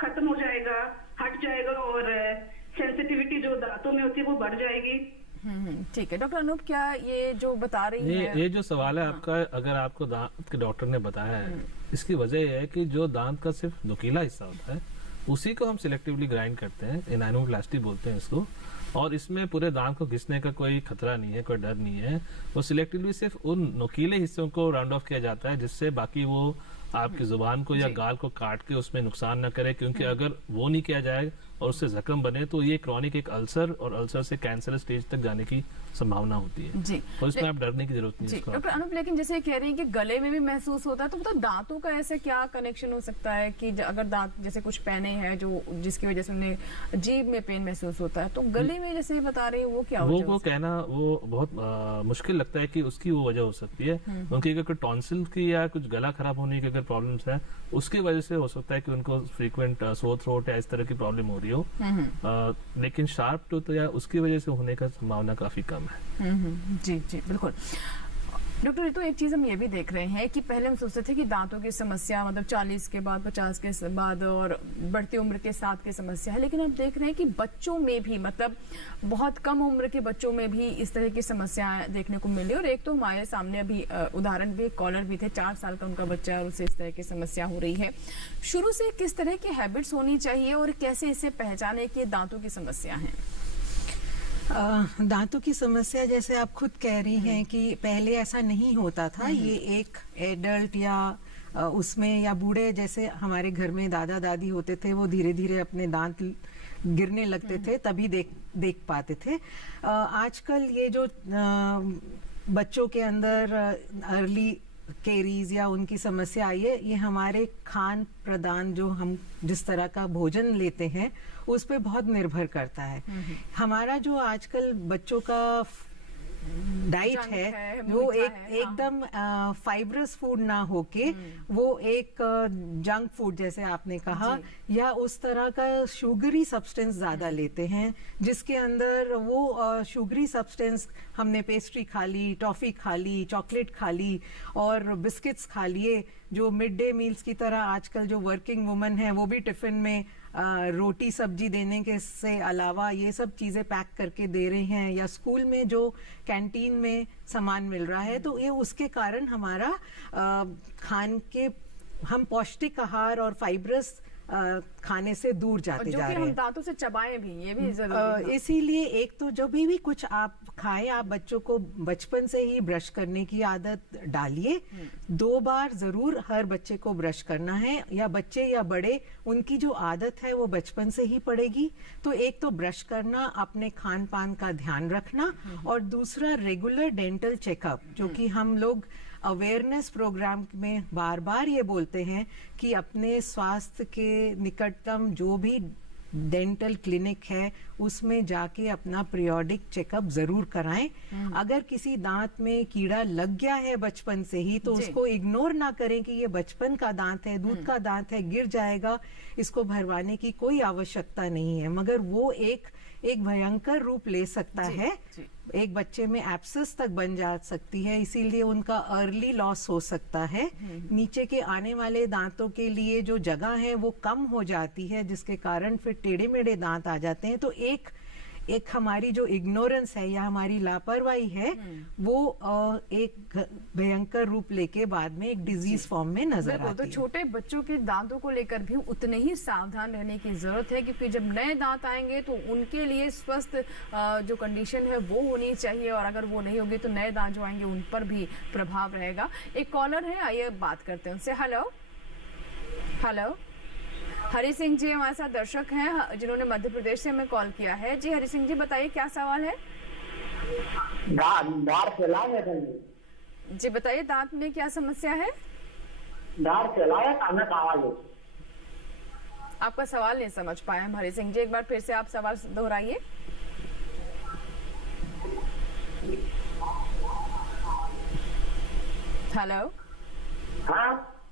खत्म हो जाएगा, हट जाएगा और सेंसिटिविटी जो दांतों में होती है वो बढ़ जाएगी? ठीक है डॉक्टर अनूप, क्या ये जो बता रही है, ये जो सवाल है आपका, अगर आपको दांत के डॉक्टर ने बताया है, इसकी वजह यह है कि जो दांत का सिर्फ नुकीला हिस्सा होता है उसी को हम सिलेक्टिवली ग्राइंड करते हैं, एनाइनोप्लास्टी बोलते हैं इसको, और इसमें पूरे दांत को घिसने का कोई खतरा नहीं है, कोई डर नहीं है। वो सिलेक्टिवली सिर्फ उन नुकीले हिस्सों को राउंड ऑफ किया जाता है, जिससे बाकी वो आपकी जुबान को या गाल को काट के उसमें नुकसान न करे, क्योंकि अगर वो नहीं किया जाए और उससे जख्म बने तो ये क्रॉनिक एक अल्सर और अल्सर से कैंसर स्टेज तक जाने की संभावना होती है जी। और इसमें आप डरने की जरूरत नहीं है डॉक्टर अनूप। लेकिन जैसे कह रही है कि गले में भी महसूस होता है, तो मतलब दांतों का ऐसा क्या कनेक्शन हो सकता है कि अगर दांत जैसे कुछ पहने हैं जो जिसकी वजह से उन्हें जीभ में पेन महसूस होता है, तो गले में जैसे बता रही है वो क्या वो कहना वो बहुत मुश्किल लगता है कि उसकी वो वजह हो सकती है, उनकी अगर कोई टॉन्सिल की या कुछ गला खराब होने की अगर प्रॉब्लम्स है उसकी वजह से हो सकता है कि उनको फ्रीक्वेंट सोर थ्रोट या इस तरह की प्रॉब्लम हो रही हो। लेकिन शार्प टूथ या उसकी वजह से होने का संभावना काफी कम है। जी जी बिल्कुल डॉक्टर। तो एक चीज हम ये भी देख रहे हैं कि पहले हम सोचते थे कि दांतों की समस्या मतलब 40 के बाद 50 के बाद और बढ़ती उम्र के साथ की समस्या है, लेकिन अब देख रहे हैं कि बच्चों में भी मतलब बहुत कम उम्र के बच्चों में भी इस तरह की समस्याएं देखने को मिली। और एक तो हमारे सामने अभी उदाहरण भी, कॉलर भी थे, 4 साल का उनका बच्चा और उससे इस तरह की समस्या हो रही है। शुरू से किस तरह की हैबिट्स होनी चाहिए और कैसे इसे पहचाने कि दांतों की समस्या है? दांतों की समस्या जैसे आप खुद कह रही हैं कि पहले ऐसा नहीं होता था, ये एक एडल्ट या उसमें या बूढ़े जैसे हमारे घर में दादा दादी होते थे, वो धीरे धीरे अपने दांत गिरने लगते थे तभी देख पाते थे। आजकल ये जो बच्चों के अंदर अर्ली केरीज या उनकी समस्या आई है, ये हमारे खान प्रदान जो हम जिस तरह का भोजन लेते हैं उस पे बहुत निर्भर करता है। हमारा जो आजकल बच्चों का डाइट है वो एकदम फाइब्रस फूड ना होके वो एक जंक फूड जैसे आपने कहा या उस तरह का शुगरी सब्सटेंस ज्यादा लेते हैं, जिसके अंदर वो शुगरी सब्सटेंस हमने पेस्ट्री खा ली, टॉफी खा ली, चॉकलेट खा ली और बिस्किट्स खा लिए, जो मिड डे मील्स की तरह आजकल जो वर्किंग वुमन है वो भी टिफिन में रोटी सब्जी देने के से अलावा ये सब चीजें पैक करके दे रहे हैं, या स्कूल में जो कैंटीन में सामान मिल रहा है, तो ये उसके कारण हमारा हम पौष्टिक आहार और फाइब्रस खाने से दूर जाते जो जा कि रहे हम हैं। दांतों से चबाएं भी, ये भी जरूरी है। इसीलिए एक तो जब भी कुछ आप खाएं, आप बच्चों को बचपन से ही ब्रश करने की आदत डालिए। 2 बार जरूर हर बच्चे को ब्रश करना है, या बच्चे या बड़े, उनकी जो आदत है वो बचपन से ही पड़ेगी। तो एक तो ब्रश करना, अपने खान पान का ध्यान रखना, और दूसरा रेगुलर डेंटल चेकअप, जो कि हम लोग अवेयरनेस प्रोग्राम में बार बार ये बोलते हैं कि अपने स्वास्थ्य के निकटतम जो भी डेंटल क्लिनिक है उसमें जाके अपना पीरियोडिक चेकअप जरूर कराएं। अगर किसी दांत में कीड़ा लग गया है बचपन से ही, तो उसको इग्नोर ना करें कि ये बचपन का दांत है, दूध का दांत है, गिर जाएगा, इसको भरवाने की कोई आवश्यकता नहीं है। मगर वो एक भयंकर रूप ले सकता है। एक बच्चे में एब्सेस तक बन जा सकती है, इसीलिए उनका अर्ली लॉस हो सकता है। नीचे के आने वाले दांतों के लिए जो जगह है वो कम हो जाती है, जिसके कारण फिर टेढ़े मेढ़े दांत आ जाते हैं। तो एक हमारी जो इग्नोरेंस है या हमारी लापरवाही है, वो एक भयंकर रूप लेके बाद में एक डिजीज फॉर्म में नजर आती तो है। छोटे बच्चों के दांतों को लेकर भी उतने ही सावधान रहने की जरूरत है, क्योंकि जब नए दांत आएंगे तो उनके लिए स्वस्थ जो कंडीशन है वो होनी चाहिए, और अगर वो नहीं होगी तो नए दांत जो आएंगे उन पर भी प्रभाव रहेगा। एक कॉलर है, आइए बात करते हैं उनसे। हेलो हेलो, हरि सिंह जी हमारे साथ दर्शक हैं जिन्होंने मध्य प्रदेश से हमें कॉल किया है। जी हरि सिंह जी, बताइए क्या सवाल है? दार फैलाए जी बताइए, दांत में क्या समस्या है? दार फैलाए खाना खावा। आपका सवाल नहीं समझ पाए हम हरि सिंह जी, एक बार फिर से आप सवाल दोहराइए। हेलो, हाँ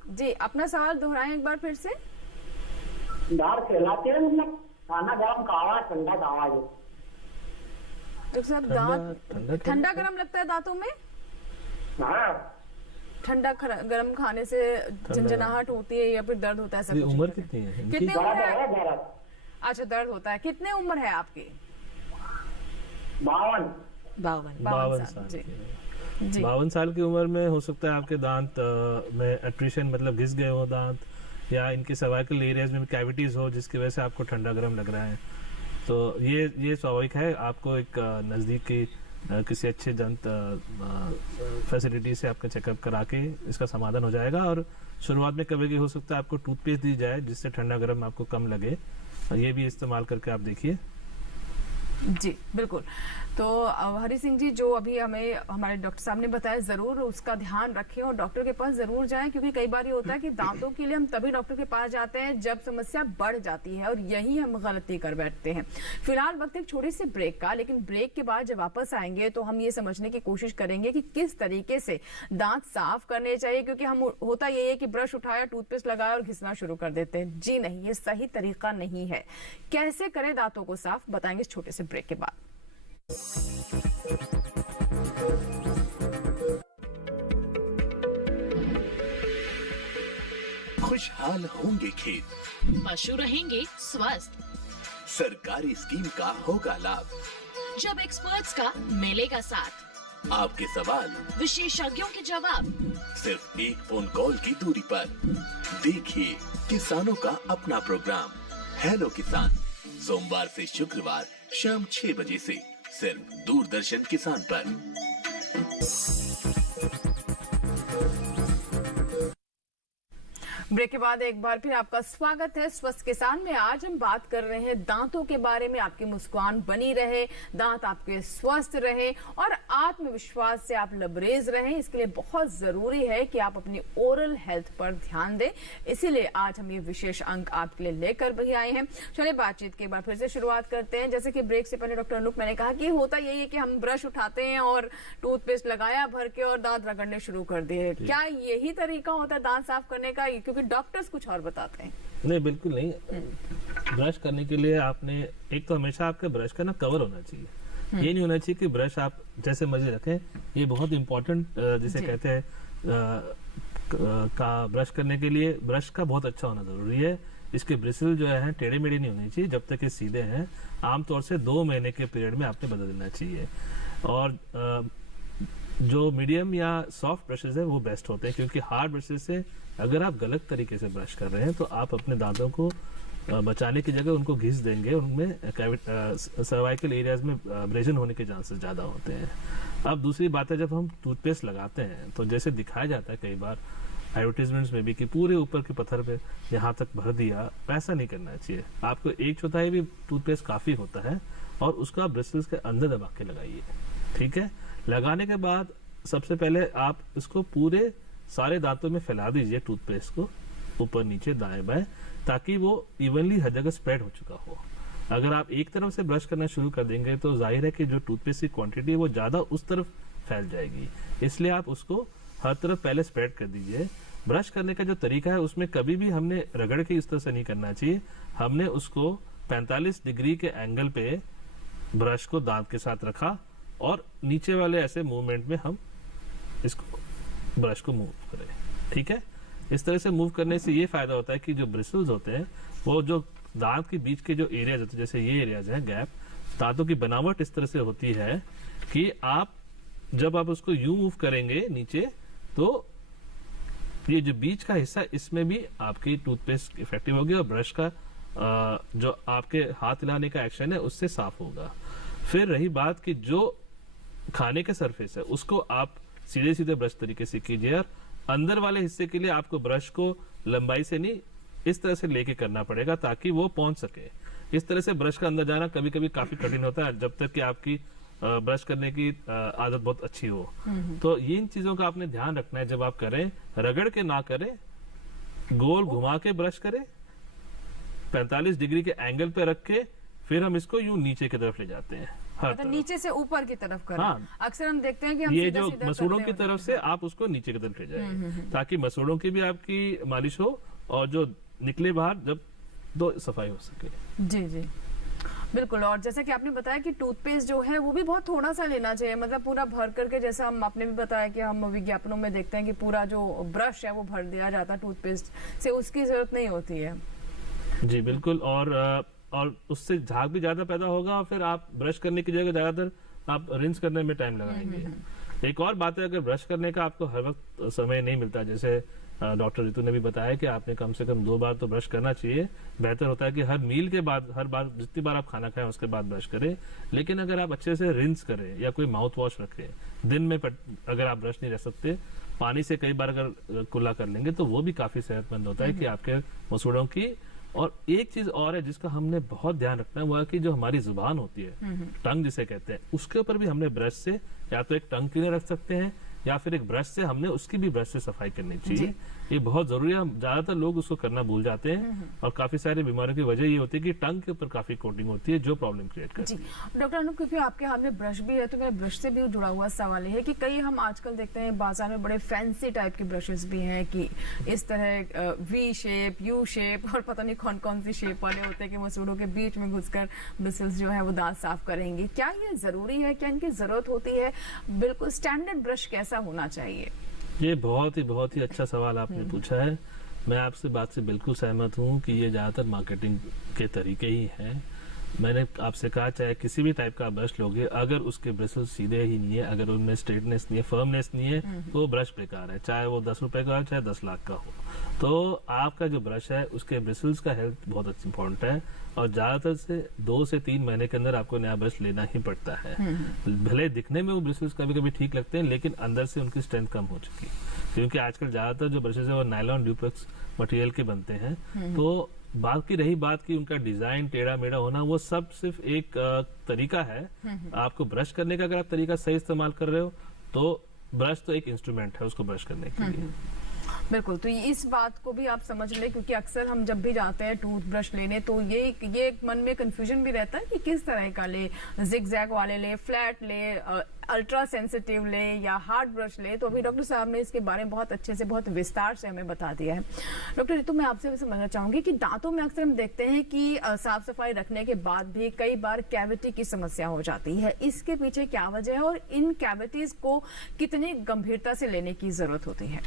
जी अपना सवाल दोहराएं एक बार फिर से। दार फैलाते हैं, मतलब खाना गर्म खावा, ठंडा खावा। तो सब दांत ठंडा गरम लगता है दांतों में? हाँ, ठंडा गरम खाने से झंझनाहट होती है या फिर दर्द होता है? सब उम्र कितनी है इनकी? कितनी उम्र दर्द है? है दर्द। अच्छा, दर्द होता है। कितने उम्र है आपकी? 52। 52 साल। साल जी की। जी 52 साल की उम्र में हो सकता है आपके दांत में एट्रिशन, मतलब घिस गए हो दांत, या इनके सर्वाइकल एरियाज में कैविटीज हो जिसकी वजह से आपको ठंडा गर्म लग रहा है। तो ये स्वाभाविक है। आपको एक नज़दीक की किसी अच्छे दंत फैसिलिटी से आपका चेकअप करा के इसका समाधान हो जाएगा। और शुरुआत में कभी हो सकता है आपको टूथपेस्ट दी जाए जिससे ठंडा गर्म आपको कम लगे, ये भी इस्तेमाल करके आप देखिए। जी बिल्कुल। तो हरि सिंह जी, जो अभी हमें हमारे डॉक्टर साहब ने बताया, जरूर उसका ध्यान रखें और डॉक्टर के पास जरूर जाएं, क्योंकि कई बार ये होता है कि दांतों के लिए हम तभी डॉक्टर के पास जाते हैं जब समस्या बढ़ जाती है, और यही हम गलती कर बैठते हैं। फिलहाल वक्त एक छोटे से ब्रेक का, लेकिन ब्रेक के बाद जब वापस आएंगे तो हम ये समझने की कोशिश करेंगे कि किस तरीके से दांत साफ करने चाहिए, क्योंकि हम होता यही है कि ब्रश उठाया, टूथपेस्ट लगाया और घिसना शुरू कर देते हैं। जी नहीं, ये सही तरीका नहीं है। कैसे करें दांतों को साफ, बताएंगे इस छोटे से ब्रेक के बाद। खुशहाल होंगे खेत, पशु रहेंगे स्वस्थ, सरकारी स्कीम का होगा लाभ, जब एक्सपर्ट्स का मिलेगा साथ, आपके सवाल विशेषज्ञों के जवाब, सिर्फ एक फोन कॉल की दूरी पर। देखिए किसानों का अपना प्रोग्राम हेलो किसान, सोमवार से शुक्रवार शाम 6 बजे से सिर्फ दूरदर्शन किसान पर। ब्रेक के बाद एक बार फिर आपका स्वागत है स्वस्थ किसान में। आज हम बात कर रहे हैं दांतों के बारे में। आपकी मुस्कान बनी रहे, दांत आपके स्वस्थ रहे और आत्मविश्वास से आप लबरेज रहें, इसके लिए बहुत जरूरी है कि आप अपनी ओरल हेल्थ पर ध्यान दें। इसीलिए आज हम ये विशेष अंक आपके लिए लेकर भी आए हैं। चलिए बातचीत की एक बार फिर से शुरुआत करते हैं। जैसे कि ब्रेक से पहले डॉक्टर अनुप, मैंने कहा कि होता यही है कि हम ब्रश उठाते हैं और टूथपेस्ट लगाया भर के और दांत रगड़ने शुरू कर दिए। क्या यही तरीका होता है दांत साफ करने का? क्योंकि डॉक्टर्स कुछ और बताते हैं। नहीं, बिल्कुल नहीं। ब्रश करने के लिए आपने एक तो हमेशा आपके ब्रश का ना कवर होना चाहिए। ये नहीं होना चाहिए कि ब्रश आप जैसे मर्जी रखें। ये बहुत इंपॉर्टेंट जिसे कहते हैं का ब्रश करने के लिए ब्रश का बहुत अच्छा होना जरूरी है। इसके ब्रिसल जो है टेढ़े मेढ़े नहीं होने चाहिए। जब तक ये सीधे हैं, आमतौर से 2 महीने के पीरियड में आपने बदल देना चाहिए। और जो मीडियम या सॉफ्ट ब्रशेस है वो बेस्ट होते हैं, क्योंकि हार्ड ब्रशेस से अगर आप गलत तरीके से ब्रश कर रहे हैं तो आप अपने दांतों को बचाने की जगह उनको घिस देंगे, उनमें सर्वाइकल एरियाज में अब्रेजन होने के चांसेस ज़्यादा होते हैं। अब दूसरी बात है, जब हम टूथपेस्ट लगाते हैं तो जैसे दिखाया जाता है कई बार एडवर्टीजमेंट्स में भी कि पूरे ऊपर के पत्थर पे यहाँ तक भर दिया, ऐसा नहीं करना चाहिए। आपको 1/4 भी टूथपेस्ट काफ़ी होता है और उसका ब्रिसल्स के अंदर दबा के लगाइए, ठीक है। लगाने के बाद सबसे पहले आप इसको पूरे सारे दांतों में फैला दीजिए टूथपेस्ट को, ऊपर नीचे दाएं बाएं, ताकि वो इवनली हर जगह स्प्रेड हो चुका हो। अगर आप एक तरफ से ब्रश करना शुरू कर देंगे तो जाहिर है कि जो टूथपेस्ट की क्वांटिटी है वो ज़्यादा उस तरफ फैल जाएगी, इसलिए आप उसको हर तरफ पहले स्प्रेड कर दीजिए। ब्रश करने का जो तरीका है उसमें कभी भी हमने रगड़ के इस तरह से नहीं करना चाहिए, हमने उसको 45 डिग्री के एंगल पे ब्रश को दांत के साथ रखा और नीचे वाले ऐसे मूवमेंट में हम इसको ब्रश को मूव करें, ठीक है। इस तरह से मूव करने से ये फायदा होता है कि जो ब्रिसल्स होते हैं वो जो दांत के बीच के जो एरियाज होते हैं, जैसे ये एरियाज है गैप, दांतों की बनावट इस तरह से होती है कि आप जब आप उसको यूं मूव करेंगे नीचे तो ये जो बीच का हिस्सा इसमें भी आपकी टूथपेस्ट इफेक्टिव होगी और ब्रश का जो आपके हाथ हिलाने का एक्शन है उससे साफ होगा। फिर रही बात कि जो खाने का सरफेस है उसको आप सीधे सीधे ब्रश तरीके से कीजिए और अंदर वाले हिस्से के लिए आपको ब्रश को लंबाई से नहीं इस तरह से लेके करना पड़ेगा ताकि वो पहुंच सके। इस तरह से ब्रश का अंदर जाना कभी कभी काफी कठिन होता है जब तक कि आपकी ब्रश करने की आदत बहुत अच्छी हो। तो ये इन चीजों का आपने ध्यान रखना है जब आप करें, रगड़ के ना करें, गोल घुमा के ब्रश करें, 45 डिग्री के एंगल पे रख के फिर हम इसको यूं नीचे की तरफ ले जाते हैं, मतलब नीचे से ऊपर की तरफ करें। हाँ, अक्सर हम देखते हैं कि हम ये सीधा जो सीधा मसूड़ों करते की हैं। तरफ से आप उसको नीचे की तरफ ले जाएंगे ताकि मसूड़ों की भी आपकी मालिश हो और जो निकले बाहर जब दो सफाई हो सके। जी जी बिल्कुल। और जैसे कि आपने बताया कि टूथपेस्ट जो है वो भी बहुत थोड़ा सा लेना चाहिए, मतलब पूरा भर करके, जैसा हम आपने भी बताया कि हम विज्ञापनों में देखते हैं कि पूरा जो ब्रश है वो भर दिया जाता है टूथपेस्ट से, उसकी जरूरत नहीं होती है। जी बिल्कुल। और उससे झाग भी ज्यादा पैदा होगा और फिर आप ब्रश करने की जगह ज्यादातर आप रिंस करने में टाइम लगाएंगे। एक और बात है, अगर ब्रश करने का आपको हर वक्त समय नहीं मिलता, जैसे डॉक्टर रितु ने भी बताया कि आपने कम से कम 2 बार तो ब्रश करना चाहिए। बेहतर होता है कि हर मील के बाद, हर बार जितनी बार आप खाना खाएं उसके बाद ब्रश करें। लेकिन अगर आप अच्छे से रिंस करें या कोई माउथ वॉश रखें, दिन में अगर आप ब्रश नहीं रख सकते, पानी से कई बार अगर कुल्ला कर लेंगे तो वो भी काफी सेहतमंद होता है कि आपके मसूड़ों की। और एक चीज और है जिसका हमने बहुत ध्यान रखना है, वो है कि जो हमारी जुबान होती है, टंग जिसे कहते हैं, उसके ऊपर भी हमने ब्रश से या तो एक टंग क्लीनर रख सकते हैं या फिर एक ब्रश से हमने उसकी भी ब्रश से सफाई करनी चाहिए। ये बहुत जरूरी है, ज्यादातर लोग उसको करना भूल जाते हैं और काफी सारी बीमारियों की वजह ये होती है कि टंग के ऊपर काफी कोटिंग होती है जो प्रॉब्लम क्रिएट करती है। डॉक्टर अनूप, क्योंकि आपके हाथ में ब्रश भी है तो मेरा ब्रश से भी जुड़ा हुआ सवाल है कि कई हम आजकल देखते हैं बाजार में बड़े फैंसी टाइप के ब्रशेस भी हैं कि इस तरह वी शेप, यू शेप और पता नहीं कौन कौन सी शेप वाले होते हैं कि मसूड़ों के बीच में घुसकर ब्रिसल्स जो है वो दांत साफ करेंगे। क्या ये जरूरी है? क्या इनकी जरूरत होती है? बिल्कुल स्टैंडर्ड ब्रश कैसा होना चाहिए? ये बहुत ही अच्छा सवाल आपने पूछा है। मैं आपसे बात से बिल्कुल सहमत हूँ कि ये ज़्यादातर मार्केटिंग के तरीके ही हैं। मैंने आपसे कहा चाहे किसी भी टाइप का ब्रश लोगे, अगर उसके ब्रिसल्स सीधे ही नहीं है, अगर उनमें स्ट्रेटनेस नहीं है, फर्मनेस नहीं है, तो ब्रश बेकार है, चाहे वो 10 रुपए का हो चाहे 10 लाख का हो। तो आपका जो ब्रश है उसके ब्रिसल्स का हेल्थ बहुत इम्पोर्टेंट है और ज्यादातर से 2 से 3 महीने के अंदर आपको नया ब्रश लेना ही पड़ता है। भले दिखने में वो ब्रिसल्स कभी कभी ठीक लगते हैं लेकिन अंदर से उनकी स्ट्रेंथ कम हो चुकी है, क्योंकि आजकल ज्यादातर जो ब्रशेज है वो नायलॉन ड्यूप्लेक्स मटेरियल के बनते हैं। तो बाकी रही बात की उनका डिजाइन टेढ़ा मेढ़ा होना, वो सब सिर्फ एक तरीका है आपको ब्रश करने का। अगर आप तरीका सही इस्तेमाल कर रहे हो तो ब्रश तो एक इंस्ट्रूमेंट है उसको ब्रश करने के लिए। बिल्कुल। तो इस बात को भी आप समझ लें, क्योंकि अक्सर हम जब भी जाते हैं टूथ ब्रश लेने तो ये मन में कंफ्यूजन भी रहता है कि किस तरह का ले, जिग-जैग वाले ले, फ्लैट ले, अल्ट्रा सेंसिटिव ले या हार्ड ब्रश ले। तो अभी डॉक्टर साहब ने इसके बारे में बहुत अच्छे से, बहुत विस्तार से हमें बता दिया है। डॉक्टर रितु, मैं आपसे भी समझना चाहूंगी कि दांतों में अक्सर हम देखते हैं कि साफ सफाई रखने के बाद भी कई बार कैविटी की समस्या हो जाती है। इसके पीछे क्या वजह है और इन कैविटीज को कितनी गंभीरता से लेने की जरूरत होती है?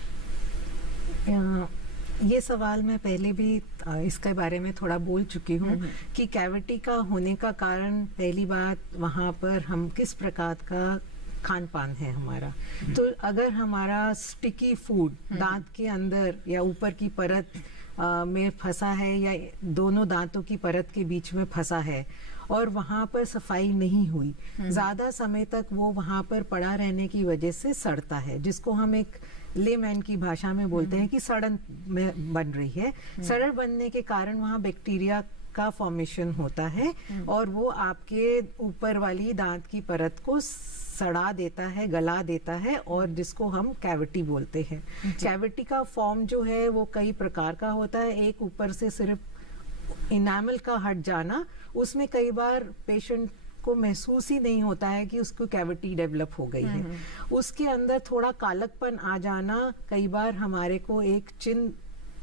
ये सवाल मैं पहले भी इसके बारे में थोड़ा बोल चुकी हूँ कि कैविटी का होने का कारण, पहली बात वहाँ पर हम किस प्रकार का खान पान है हमारा। तो अगर हमारा स्टिकी फूड दांत के अंदर या ऊपर की परत में फंसा है या दोनों दांतों की परत के बीच में फंसा है और वहाँ पर सफाई नहीं हुई, ज्यादा समय तक वो वहाँ पर पड़ा रहने की वजह से सड़ता है, जिसको हम एक लेमैन की भाषा में बोलते हैं कि सड़न में बन रही है। सड़न बनने के कारण वहाँ बैक्टीरिया का फॉर्मेशन होता है और वो आपके ऊपर वाली दांत की परत को सड़ा देता है, गला देता है, और जिसको हम कैविटी बोलते हैं। कैविटी का फॉर्म जो है वो कई प्रकार का होता है। एक ऊपर से सिर्फ इनामल का हट जाना, उसमें कई बार पेशेंट को महसूस ही नहीं होता है कि उसको कैविटी डेवलप हो गई है। उसके अंदर थोड़ा कालकपन आ जाना कई बार हमारे को एक चिन्ह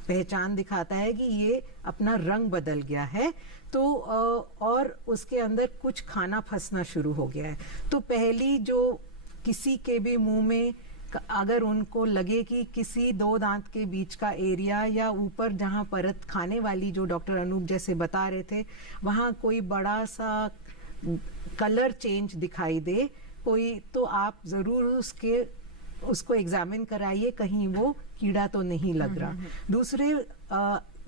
पहचान दिखाता है कि ये अपना रंग बदल गया है, तो और उसके अंदर कुछ खाना फंसना शुरू हो गया है। तो पहली जो किसी के भी मुंह में अगर उनको लगे कि किसी दो दांत के बीच का एरिया या ऊपर जहां परत खाने वाली, जो डॉक्टर अनूप जैसे बता रहे थे, वहां कोई बड़ा सा कलर चेंज दिखाई दे कोई, तो आप जरूर उसको एग्जामिन कराइए, कहीं वो कीड़ा तो नहीं लग रहा। दूसरे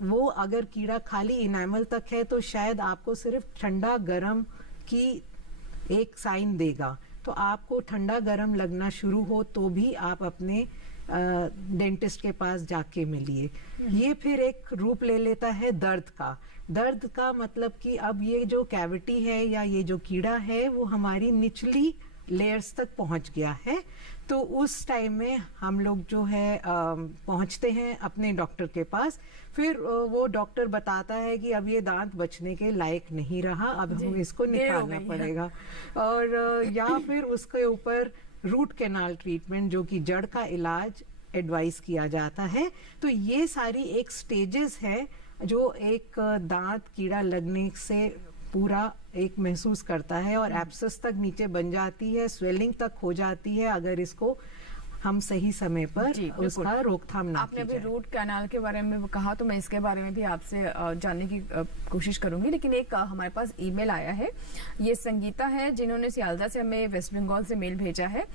वो अगर कीड़ा खाली इनामल तक है तो शायद आपको सिर्फ ठंडा गर्म की एक साइन देगा, तो आपको ठंडा गर्म लगना शुरू हो तो भी आप अपने डेंटिस्ट के पास जाके मिलिए। ये फिर एक रूप ले लेता है दर्द का। दर्द का मतलब कि अब ये जो कैविटी है या ये जो कीड़ा है वो हमारी निचली लेयर्स तक पहुंच गया है, तो उस टाइम में हम लोग जो है पहुंचते हैं अपने डॉक्टर के पास। फिर वो डॉक्टर बताता है कि अब ये दांत बचने के लायक नहीं रहा, अब हमें इसको निकालना पड़ेगा, और या फिर उसके ऊपर रूट कैनाल ट्रीटमेंट, जो कि जड़ का इलाज एडवाइस किया जाता है। तो ये सारी एक स्टेजेस है जो एक दांत कीड़ा लगने से पूरा एक महसूस करता है, और एब्सेस तक नीचे बन जाती है, स्वेलिंग तक हो जाती है, अगर इसको हम सही समय पर उसका रोकथाम ना आपने अभी रूट कैनाल के बारे में कहा, तो मैं इसके बारे में भी आपसे जानने की कोशिश करूंगी, लेकिन एक हमारे पास ईमेल आया है। ये संगीता है जिन्होंने सियालदा से हमें वेस्ट बंगाल से मेल भेजा है।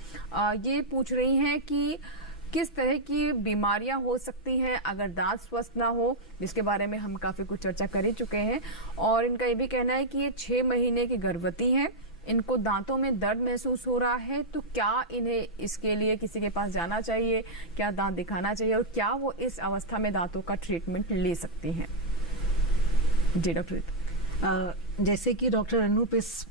ये पूछ रही हैं कि किस तरह की बीमारियां हो सकती हैं अगर दांत स्वस्थ ना हो, जिसके बारे में हम काफी कुछ चर्चा कर ही चुके हैं। और इनका ये भी कहना है कि ये 6 महीने की गर्भवती हैं, इनको दांतों में दर्द महसूस हो रहा है, तो क्या इन्हें इसके लिए किसी के पास जाना चाहिए, क्या दांत दिखाना चाहिए, और क्या वो इस अवस्था में दांतों का ट्रीटमेंट ले सकती हैं? जी डॉक्टर। जैसे कि डॉक्टर अनूप इस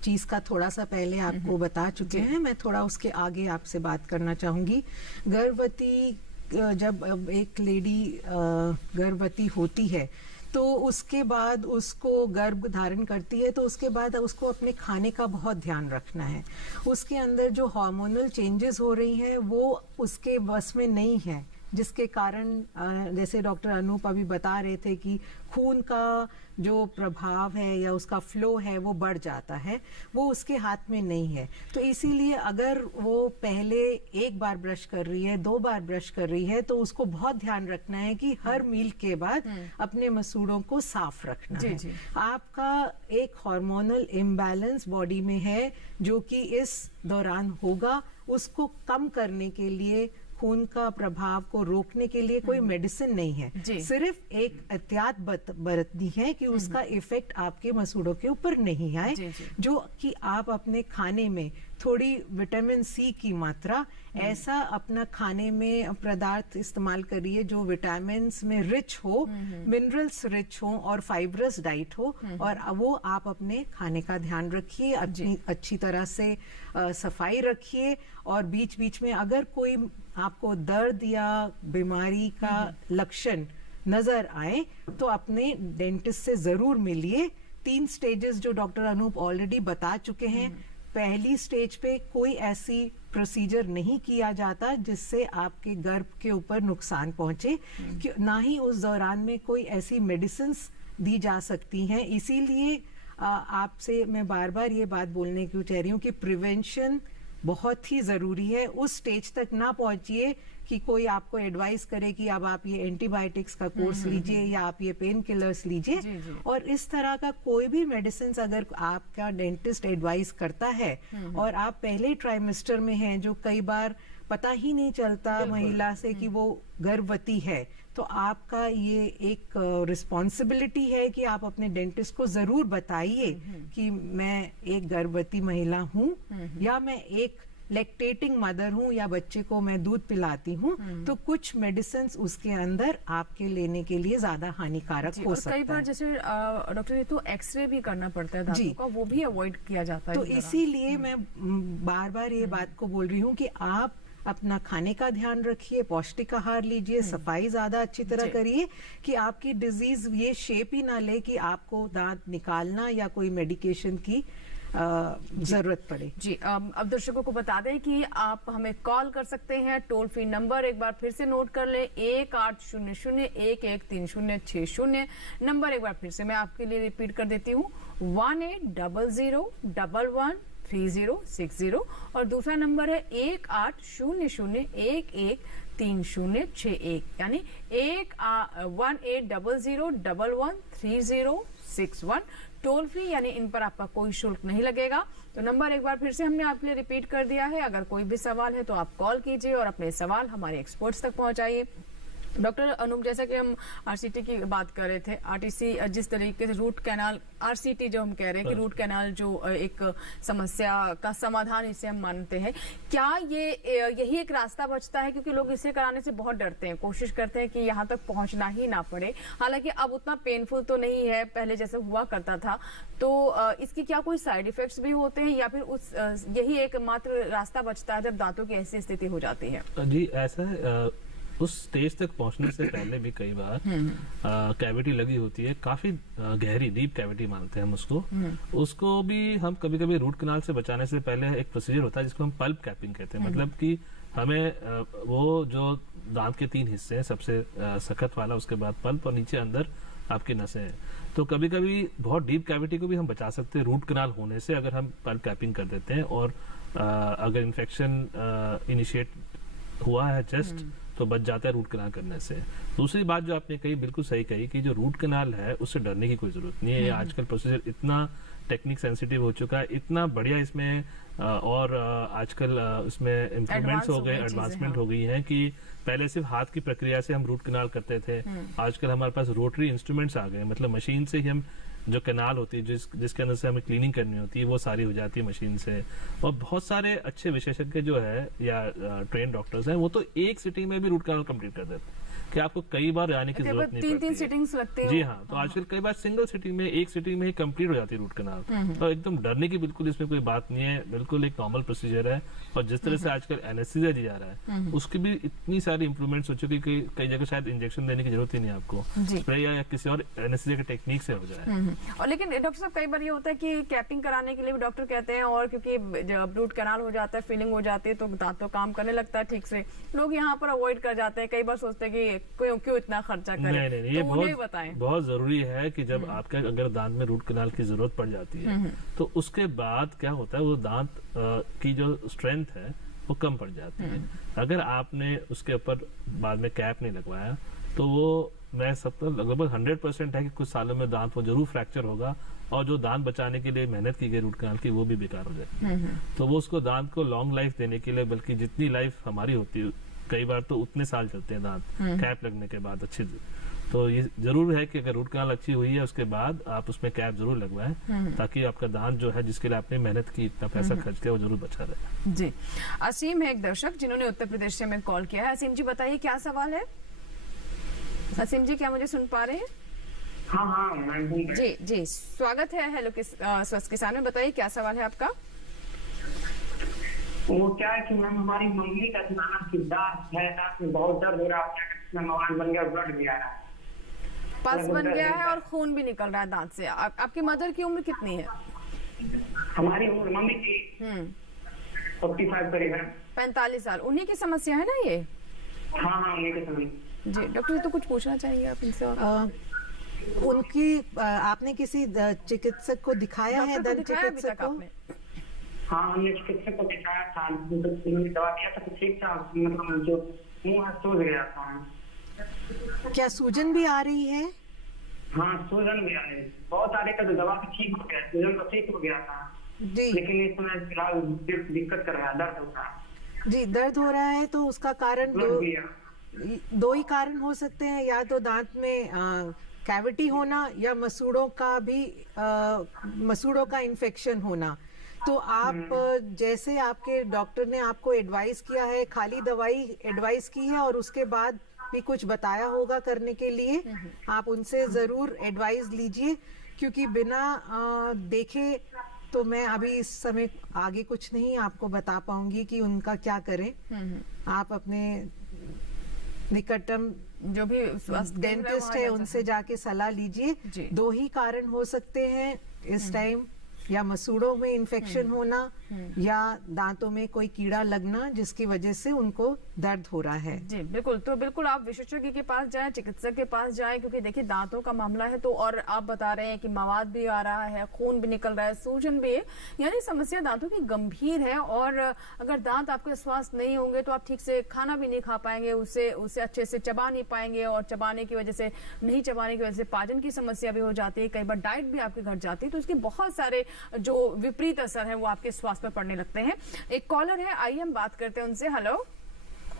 चीज का थोड़ा सा पहले आपको बता चुके हैं, मैं थोड़ा उसके आगे आपसे बात करना चाहूंगी। गर्भवती, जब एक लेडी गर्भवती होती है तो उसके बाद उसको गर्भ धारण करती है, तो उसके बाद उसको अपने खाने का बहुत ध्यान रखना है। उसके अंदर जो हार्मोनल चेंजेस हो रही हैं वो उसके बस में नहीं है, जिसके कारण जैसे डॉक्टर अनूप अभी बता रहे थे कि खून का जो प्रभाव है या उसका फ्लो है वो बढ़ जाता है, वो उसके हाथ में नहीं है। तो इसीलिए अगर वो पहले एक बार ब्रश कर रही है, 2 बार ब्रश कर रही है, तो उसको बहुत ध्यान रखना है कि हर मील के बाद अपने मसूड़ों को साफ रखना है। आपका एक हार्मोनल इम्बैलेंस बॉडी में है जो कि इस दौरान होगा, उसको कम करने के लिए, खून का प्रभाव को रोकने के लिए कोई मेडिसिन नहीं है, सिर्फ एक एहतियात बरतनी है कि उसका इफेक्ट आपके मसूड़ों के ऊपर नहीं आए। जो कि आप अपने खाने में थोड़ी विटामिन सी की मात्रा, ऐसा अपना खाने में पदार्थ इस्तेमाल करिए जो विटामिन्स में रिच हो, मिनरल्स रिच हो और फाइब्रस डाइट हो, और वो आप अपने खाने का ध्यान रखिए, अच्छी तरह से सफाई रखिए, और बीच बीच में अगर कोई आपको दर्द या बीमारी का लक्षण नजर आए तो अपने डेंटिस्ट से जरूर मिलिए। 3 स्टेजेस जो डॉक्टर अनूप ऑलरेडी बता चुके हैं। पहली स्टेज पे कोई ऐसी प्रोसीजर नहीं किया जाता जिससे आपके गर्भ के ऊपर नुकसान पहुंचे, ना ही उस दौरान में कोई ऐसी मेडिसिन्स दी जा सकती हैं। इसीलिए आपसे मैं बार बार ये बात बोलने क्यों चाह रही हूँ कि प्रिवेंशन बहुत ही ज़रूरी है। उस स्टेज तक ना पहुंचिए कि कोई आपको एडवाइस करे कि अब आप ये एंटीबायोटिक्स का कोर्स लीजिए या आप ये पेन किलर्स लीजिए। और इस तरह का कोई भी मेडिसिन अगर आपका डेंटिस्ट एडवाइस करता है और आप पहले ट्राइमेस्टर में हैं, जो कई बार पता ही नहीं चलता महिला से कि वो गर्भवती है, तो आपका ये एक रिस्पॉन्सिबिलिटी है कि आप अपने डेंटिस्ट को जरूर बताइए कि मैं एक गर्भवती महिला हूँ या मैं एक लैक्टेटिंग मदर हूँ या बच्चे को मैं दूध पिलाती हूँ, तो कुछ मेडिसिन उसके अंदर आपके लेने के लिए ज्यादा हानिकारक हो सकता है। कई बार जैसे डॉक्टर ये तो एक्सरे भी करना पड़ता है दांतों का, वो भी अवॉइड किया जाता है। तो इसीलिए मैं बार बार ये बात को बोल रही हूँ कि आप अपना खाने का ध्यान रखिए, पौष्टिक आहार लीजिए, सफाई ज्यादा अच्छी तरह करिए कि आपकी डिजीज ये शेप ही ना ले कि आपको दांत निकालना या कोई मेडिकेशन की जरूरत पड़े। जी अब दर्शकों को बता दें कि आप हमें कॉल कर सकते हैं, टोल फ्री नंबर एक बार फिर से नोट कर ले, 1800-113060। नंबर एक बार फिर से मैं आपके लिए रिपीट कर देती हूँ, 1800-113060 और दूसरा नंबर है 1800-113061 यानी 1800-113061 टोल फ्री, यानी इन पर आपका कोई शुल्क नहीं लगेगा। तो नंबर एक बार फिर से हमने आपके लिए रिपीट कर दिया है। अगर कोई भी सवाल है तो आप कॉल कीजिए और अपने सवाल हमारे एक्सपर्ट्स तक पहुंचाइए। डॉक्टर अनूप, जैसा कि हम आरसीटी की बात कर रहे थे, आरटीसी जिस तरीके से रूट कैनाल, आरसीटी जो हम कह रहे हैं कि रूट कैनाल जो एक समस्या का समाधान इसे हम मानते हैं, क्या ये यही एक रास्ता बचता है? क्योंकि लोग इसे कराने से बहुत डरते हैं, कोशिश करते हैं कि यहाँ तक पहुँचना ही ना पड़े। हालांकि अब उतना पेनफुल तो नहीं है, पहले जैसे हुआ करता था। तो इसकी क्या कोई साइड इफेक्ट्स भी होते हैं या फिर यही एक मात्र रास्ता बचता है जब दांतों की ऐसी स्थिति हो जाती है? जी ऐसा है, उस स्टेज तक पहुंचने से पहले भी कई बार कैविटी लगी होती है, काफी गहरी डीप कैविटी मानते हैं हम उसको भी हम कभी कभी रूट कैनाल से बचाने से पहले एक प्रोसीजर होता है जिसको हम पल्प कैपिंग कहते हैं। मतलब कि हमें वो जो दांत के 3 हिस्से हैं, सबसे सख्त वाला, उसके बाद पल्प और नीचे अंदर आपकी नसें हैं, तो कभी कभी बहुत डीप कैविटी को भी हम बचा सकते हैं रूट कैनाल होने से अगर हम पल्प कैपिंग कर देते हैं। और अगर इन्फेक्शन इनिशिएट हुआ है जस्ट तो बच जाता है रूट कैनाल करने से। दूसरी बात जो आपने कही, बिल्कुल सही कही कि जो रूट कैनाल है उससे डरने की कोई जरूरत नहीं है। आजकल प्रोसीजर इतना टेक्निक सेंसिटिव हो चुका है, इतना बढ़िया इसमें और आजकल इसमें इम्प्रूवमेंट्स हो गए, एडवांसमेंट हो गई है कि पहले सिर्फ हाथ की प्रक्रिया से हम रूट कैनाल करते थे, आजकल हमारे पास रोटरी इंस्ट्रूमेंट्स आ गए। मतलब मशीन से ही हम जो कैनाल होती है जिसके अंदर से हमें क्लीनिंग करनी होती है वो सारी हो जाती है मशीन से। और बहुत सारे अच्छे विशेषज्ञ जो है या ट्रेन डॉक्टर्स हैं वो तो एक सिटिंग में भी रूट कैनाल कंप्लीट कर देते हैं कि आपको कई बार आने की जरूरत नहीं पड़ती। 3 सिटिंग्स लगती है। जी हाँ, तो आजकल कई बार सिंगल सिटिंग में, एक सिटिंग में ही कंप्लीट हो जाती है रूट कैनाल। तो एकदम डरने की बिल्कुल इसमें कोई बात नहीं है, बिल्कुल एक नॉर्मल प्रोसीजर है। और जिस तरह से आजकल एनेस्थीसिया दी जा रहा है उसकी भी इतनी सारी इंप्रूवमेंट्स हो चुकी कि कई जगह शायद इंजेक्शन देने की जरूरत ही नहीं आपको, स्प्रे या किसी और एनेस्थीसिया के टेक्निक से हो जाए। और लेकिन डॉक्टर साहब कई बार ये होता है कि कैपिंग कराने के लिए भी डॉक्टर कहते हैं, और क्योंकि जब रूट कैनाल हो जाता है, फीलिंग हो जाती है तो दांत तो काम करने लगता है ठीक से, लोग यहाँ पर अवॉइड कर जाते हैं। कई बार सोचते हैं कि क्यों इतना खर्चा करें। नहीं, ये बहुत जरूरी है कि जब आपके अगर दांत में रूट कैनाल की जरूरत पड़ जाती है तो उसके बाद क्या होता है, वो दांत की जो स्ट्रेंथ है वो कम पड़ जाती है। अगर आपने उसके ऊपर बाद में कैप नहीं लगवाया तो वो मैं सबको लगभग 100% है कि कुछ सालों में दांत वो जरूर फ्रैक्चर होगा और जो दांत बचाने के लिए मेहनत की गई रूट कैनाल की वो भी बेकार हो जाएगी। तो वो उसको दांत को लॉन्ग लाइफ देने के लिए, बल्कि जितनी लाइफ हमारी होती है कई बार तो उतने साल चलते हैं दांत कैप लगने के बाद अच्छी। तो ये जरूर है कि अगर रूट कैनाल अच्छी हुई है उसके बाद आप उसमें कैप जरूर लगवाएं ताकि आपका दांत जो है जिसके लिए आपने मेहनत की, इतना पैसा खर्च किया, वो जरूर बचा रहे। जी, असीम है एक दर्शक जिन्होंने उत्तर प्रदेश से हमें कॉल किया है। असीम जी बताइए क्या सवाल है? असीम जी क्या मुझे सुन पा रहे हैं? हाँ मैं जी स्वागत है हेलो स्वस्थ किसान में, बताइए क्या सवाल है आपका? वो क्या है कि मैम हमारी मम्मी का सुनाना सीधा है, दांत में बहुत दर्द हो रहा है, मवान बन गया, ब्लड भी आ रहा है, पस बन गया है और खून भी निकल रहा है दांत से। आपकी मदर की उम्र कितनी है? हमारी उम्र मम्मी की 45 करीब है। 45 साल। उन्हीं की समस्या है ना ये? हाँ उन्हीं की समस्या। जी डॉक्टर जी तो कुछ पूछना चाहेंगे आप इनसे? और उनकी आपने किसी चिकित्सक को दिखाया है, दंत चिकित्सक को? हाँ, हमने चिकित्सक को दिखाया था, उन्होंने दवा दिया था तो ठीक था, मतलब जो मुंह है सूज गया था। क्या सूजन भी आ रही है? हाँ, सूजन भी आ रही है, बहुत आ रही था, तो दवा से ठीक हो गया, सूजन तो ठीक हो गया था जी लेकिन इस समय फिलहाल दिक्कत कर रहा है, दर्द होता है। जी, दर्द हो रहा है तो उसका कारण दो ही कारण हो सकते हैं, या तो दांत में कैविटी होना या मसूड़ों का इन्फेक्शन होना। तो आप जैसे आपके डॉक्टर ने आपको एडवाइस किया है, खाली दवाई एडवाइस की है और उसके बाद भी कुछ बताया होगा करने के लिए, आप उनसे जरूर एडवाइस लीजिए, क्योंकि बिना देखे तो मैं अभी इस समय आगे कुछ नहीं आपको बता पाऊंगी कि उनका क्या करें। आप अपने निकटतम जो भी स्वास्थ्य डेंटिस्ट है उनसे जाके सलाह लीजिए। दो ही कारण हो सकते हैं इस टाइम, या मसूड़ों में इन्फेक्शन होना या दांतों में कोई कीड़ा लगना जिसकी वजह से उनको दर्द हो रहा है। जी बिल्कुल, तो बिल्कुल आप विशेषज्ञ के पास जाएं, चिकित्सक के पास जाएं, क्योंकि देखिए दांतों का मामला है तो, और आप बता रहे हैं कि मवाद भी आ रहा है, खून भी निकल रहा है, सूजन भी है, यानी समस्या दांतों की गंभीर है। और अगर दांत आपके स्वस्थ नहीं होंगे तो आप ठीक से खाना भी नहीं खा पाएंगे, उसे अच्छे से चबा नहीं पाएंगे, और चबाने की वजह से नहीं चबाने की वजह से पाचन की समस्या भी हो जाती है, कई बार डाइट भी आपके घट जाती है, तो उसके बहुत सारे जो विपरीत असर है वो आपके स्वास्थ्य पर पड़ने लगते हैं। एक कॉलर है, आइए हम बात करते हैं उनसे। हेलो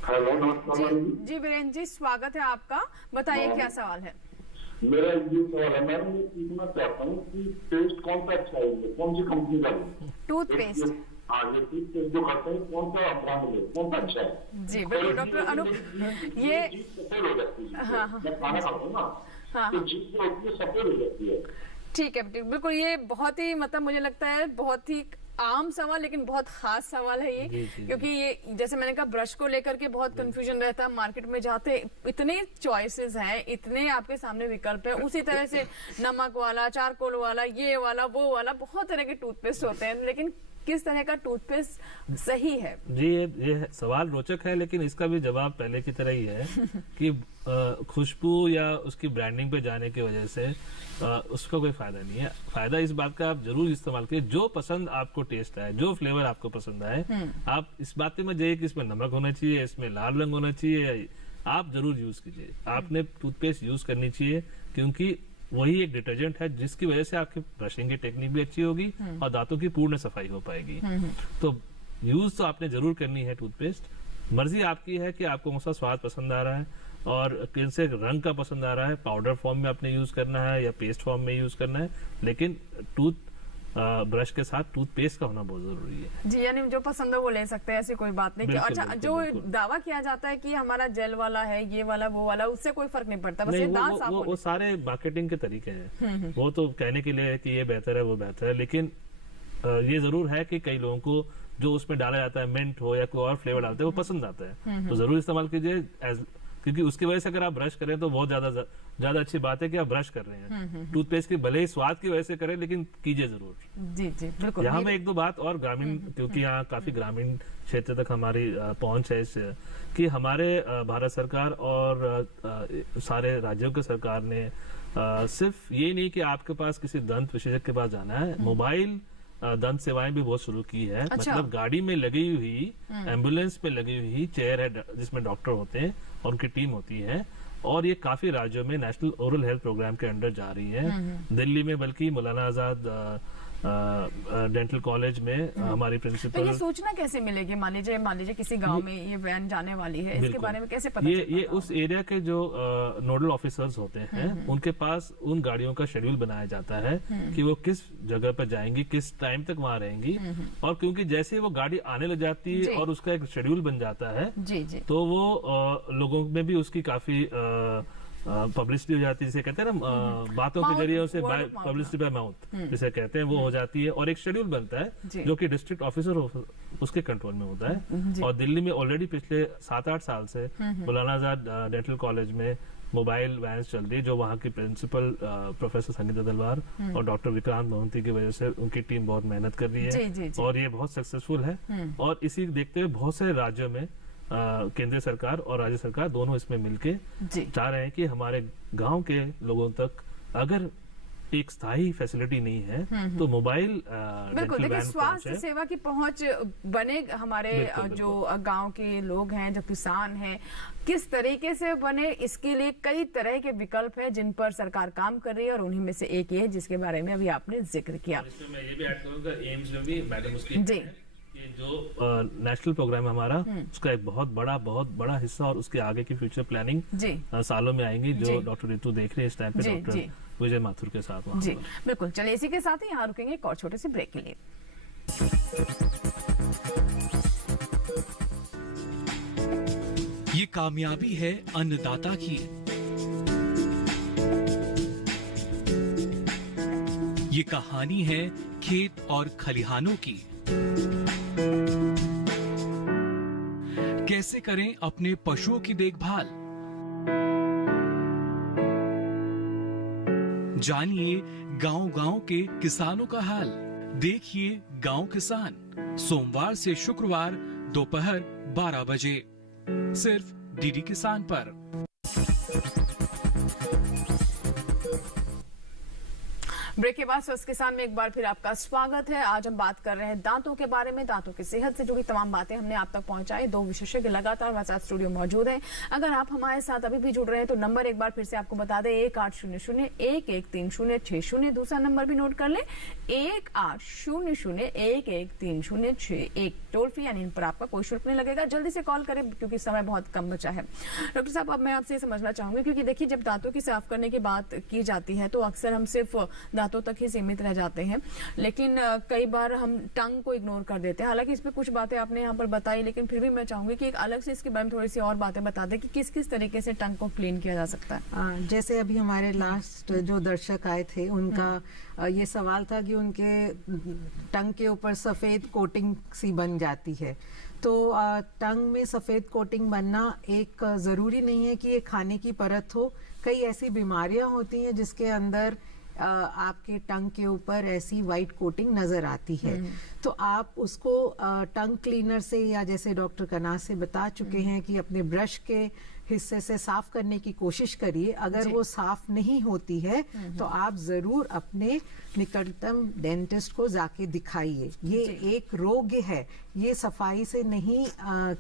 जी वीरेंद्र जी, स्वागत है आपका, बताइए क्या सवाल है। मेरा ये सवाल है, मैं पूछना चाहता हूँ कि पेस्ट कौन सा अच्छा है, कौन सी कंपनी का है टूथपेस्ट? हाँ, ये टूथपेस्ट जो करते हैं कौन सा ब्रांड है, कौन सा अच्छा है? जी बिल्कुल डॉक्टर अनूप, ये सफेद हो जाती है, हाँ मैं खाना खाता हूँ ना, तो जीभ जो होती है सफेद हो जाती है। ठीक है बिल्कुल, ये बहुत ही मतलब मुझे लगता है बहुत ही आम सवाल लेकिन बहुत खास सवाल है ये, क्योंकि ये जैसे मैंने कहा ब्रश को लेकर के बहुत कंफ्यूजन रहता है, मार्केट में जाते इतने चॉइसेस हैं, इतने आपके सामने विकल्प है, उसी तरह से नमक वाला, चारकोल वाला, ये वाला, वो वाला, बहुत तरह के टूथपेस्ट होते हैं, लेकिन किस तरह का टूथपेस्ट सही है? जी ये सवाल रोचक है, लेकिन इसका भी जवाब पहले की तरह ही है कि खुशबू या उसकी ब्रांडिंग पे जाने की वजह से उसका कोई फायदा नहीं है। फायदा इस बात का आप जरूर इस्तेमाल कीजिए, जो पसंद आपको टेस्ट आए, जो फ्लेवर आपको पसंद आए, आप इस बात पे मत जाइए कि इसमें नमक होना चाहिए, इसमें लाल रंग होना चाहिए, आप जरूर यूज कीजिए। आपने टूथपेस्ट यूज करनी चाहिए, क्योंकि वही एक डिटर्जेंट है जिसकी वजह से आपकी ब्रशिंग की टेक्निक भी अच्छी होगी और दांतों की पूर्ण सफाई हो पाएगी। तो यूज तो आपने जरूर करनी है टूथपेस्ट, मर्जी आपकी है कि आपको कौन सा स्वाद पसंद आ रहा है और किन से रंग का पसंद आ रहा है, पाउडर फॉर्म में आपने यूज करना है या पेस्ट फॉर्म में यूज करना है, लेकिन टूथ ब्रश के साथ टूथपेस्ट का होना बहुत जरूरी है। जी, यानी जो पसंद है वो ले सकते हैं, ऐसी कोई बात नहीं। अच्छा, जो दावा किया जाता है कि हमारा जेल वाला है, ये वाला, वो वाला, उससे कोई फर्क नहीं पड़ता, बस ये दांत साफ वो सारे मार्केटिंग के तरीके हैं। वो तो कहने के लिए है कि ये बेहतर है, वो बेहतर है, लेकिन ये जरूर है कि कई लोगों को जो उसमें डाला जाता है, मिंट हो या कोई और फ्लेवर डालते हैं, वो पसंद आता है, तो जरूर इस्तेमाल कीजिए, क्योंकि उसकी वजह से अगर आप ब्रश करें तो बहुत ज्यादा अच्छी बात है कि आप ब्रश कर रहे हैं। टूथपेस्ट की भले ही स्वाद की वजह से करें, लेकिन कीजिए जरूर। जी जी बिल्कुल। यहाँ मैं एक दो बात और ग्रामीण, क्योंकि यहाँ काफी ग्रामीण क्षेत्र तक हमारी पहुंच है, कि हमारे भारत सरकार और सारे राज्यों के सरकार ने सिर्फ ये नहीं कि आपके पास किसी दंत विशेषज्ञ के पास जाना है, मोबाइल दंत सेवाएं भी बहुत शुरू की है। अच्छा। मतलब गाड़ी में लगी हुई, एम्बुलेंस में लगी हुई चेयर है जिसमें डॉक्टर होते हैं और उनकी टीम होती है, और ये काफी राज्यों में नेशनल ओरल हेल्थ प्रोग्राम के अंडर जा रही है। दिल्ली में बल्कि मौलाना आजाद डेंटल कॉलेज में हमारी प्रिंसिपल। तो ये सूचना कैसे मिलेगी? मान लीजिए किसी गांव में ये वैन जाने वाली है, इसके बारे में कैसे पता ये उस एरिया के जो नोडल ऑफिसर्स होते हैं उनके पास उन गाड़ियों का शेड्यूल बनाया जाता है कि वो किस जगह पर जाएंगी, किस टाइम तक वहां रहेंगी, और क्योंकि जैसे ही वो गाड़ी आने लग जाती है और उसका एक शेड्यूल बन जाता है, तो वो लोगों में भी उसकी काफी पब्लिसिटी हो जाती है, जिसे कहते हैं ना बातों के जरिए उसे पब्लिसिटी बाय माउथ जिसे कहते हैं, वो हो जाती है, और एक शेड्यूल बनता है जो कि डिस्ट्रिक्ट ऑफिसर उसके कंट्रोल में होता है। और दिल्ली में ऑलरेडी पिछले 7-8 साल से मौलाना आजाद डेंटल कॉलेज में मोबाइल वैन चल रही है, जो वहाँ की प्रिंसिपल प्रोफेसर संगीता तलवार और डॉक्टर विक्रांत मोहंती की वजह से उनकी टीम बहुत मेहनत कर रही है, और ये बहुत सक्सेसफुल है। और इसी देखते हुए बहुत से राज्यों में केंद्रीय सरकार और राज्य सरकार दोनों इसमें मिलके चाह रहे हैं कि हमारे गांव के लोगों तक अगर एक स्थायी फैसिलिटी नहीं है, तो मोबाइल बिल्कुल। देखिए, स्वास्थ्य सेवा की पहुंच बने हमारे जो गांव के लोग हैं, जो किसान हैं, किस तरीके से बने, इसके लिए कई तरह के विकल्प हैं जिन पर सरकार काम कर रही है और उन्हीं में से एक ये है जिसके बारे में अभी आपने जिक्र किया। इसमें मैं ये भी ऐड करूंगा, एम्स में भी मैडम उसकी जी जो नेशनल प्रोग्राम है हमारा, उसका एक बहुत बड़ा हिस्सा और उसके आगे की फ्यूचर प्लानिंग सालों में आएंगी, जो डॉक्टर रितु देख रहे हैं इस टाइम पे डॉक्टर विजय माथुर के साथ वहाँ जी बिल्कुल। चलिए इसी के साथ ही यहाँ रुकेंगे एक और छोटे से ब्रेक के लिए। ये कामयाबी है अन्नदाता की, ये कहानी है खेत और खलिहानों की। कैसे करें अपने पशुओं की देखभाल, जानिए गांव-गांव के किसानों का हाल। देखिए गांव किसान, सोमवार से शुक्रवार दोपहर 12 बजे सिर्फ डीडी किसान पर। ब्रेक के बाद स्वस्थ किसान में एक बार फिर आपका स्वागत है। आज हम बात कर रहे हैं दांतों के बारे में, दांतों की सेहत से जुड़ी तमाम बातें हमने आप तक पहुंचाई। दो विशेषज्ञ लगातार हमारे साथ स्टूडियो मौजूद हैं। अगर आप हमारे साथ अभी भी जुड़ रहे हैं तो नंबर एक बार फिर से आपको बता दें, 1800-113060। दूसरा नंबर भी नोट कर लें, 1800-113061। टोल फ्री, यानी इन पर आपका कोई शुल्क नहीं लगेगा। जल्दी से कॉल करें क्योंकि समय बहुत कम बचा है। डॉक्टर साहब, अब मैं आपसे समझना चाहूंगी, क्योंकि देखिए जब दांतों की साफ करने की बात की जाती है तो अक्सर हम सिर्फ दांतों तक ही सीमित रह जाते हैं, लेकिन कई बार हम टंग को इग्नोर कर देते हैं। हालांकि इसमें कुछ बातें आपने यहाँ पर बताई, लेकिन फिर भी मैं चाहूंगी कि एक अलग से इसके बारे में थोड़ी सी और बातें बता दें कि किस किस तरीके से टंग को क्लीन किया जा सकता है। जैसे अभी हमारे लास्ट जो दर्शक आए थे, उनका ये सवाल था कि उनके टंग के ऊपर सफेद कोटिंग सी बन जाती है। तो टंग में सफेद कोटिंग बनना एक जरूरी नहीं है कि ये खाने की परत हो। कई ऐसी बीमारियां होती हैं जिसके अंदर आपके टंग के ऊपर ऐसी वाइट कोटिंग नजर आती है। तो आप उसको टंग क्लीनर से, या जैसे डॉक्टर कनाज से बता चुके हैं कि अपने ब्रश के हिस्से से साफ करने की कोशिश करिए। अगर वो साफ नहीं होती है तो आप जरूर अपने निकटतम डेंटिस्ट को जाके दिखाइए। ये एक रोग है, ये सफाई से नहीं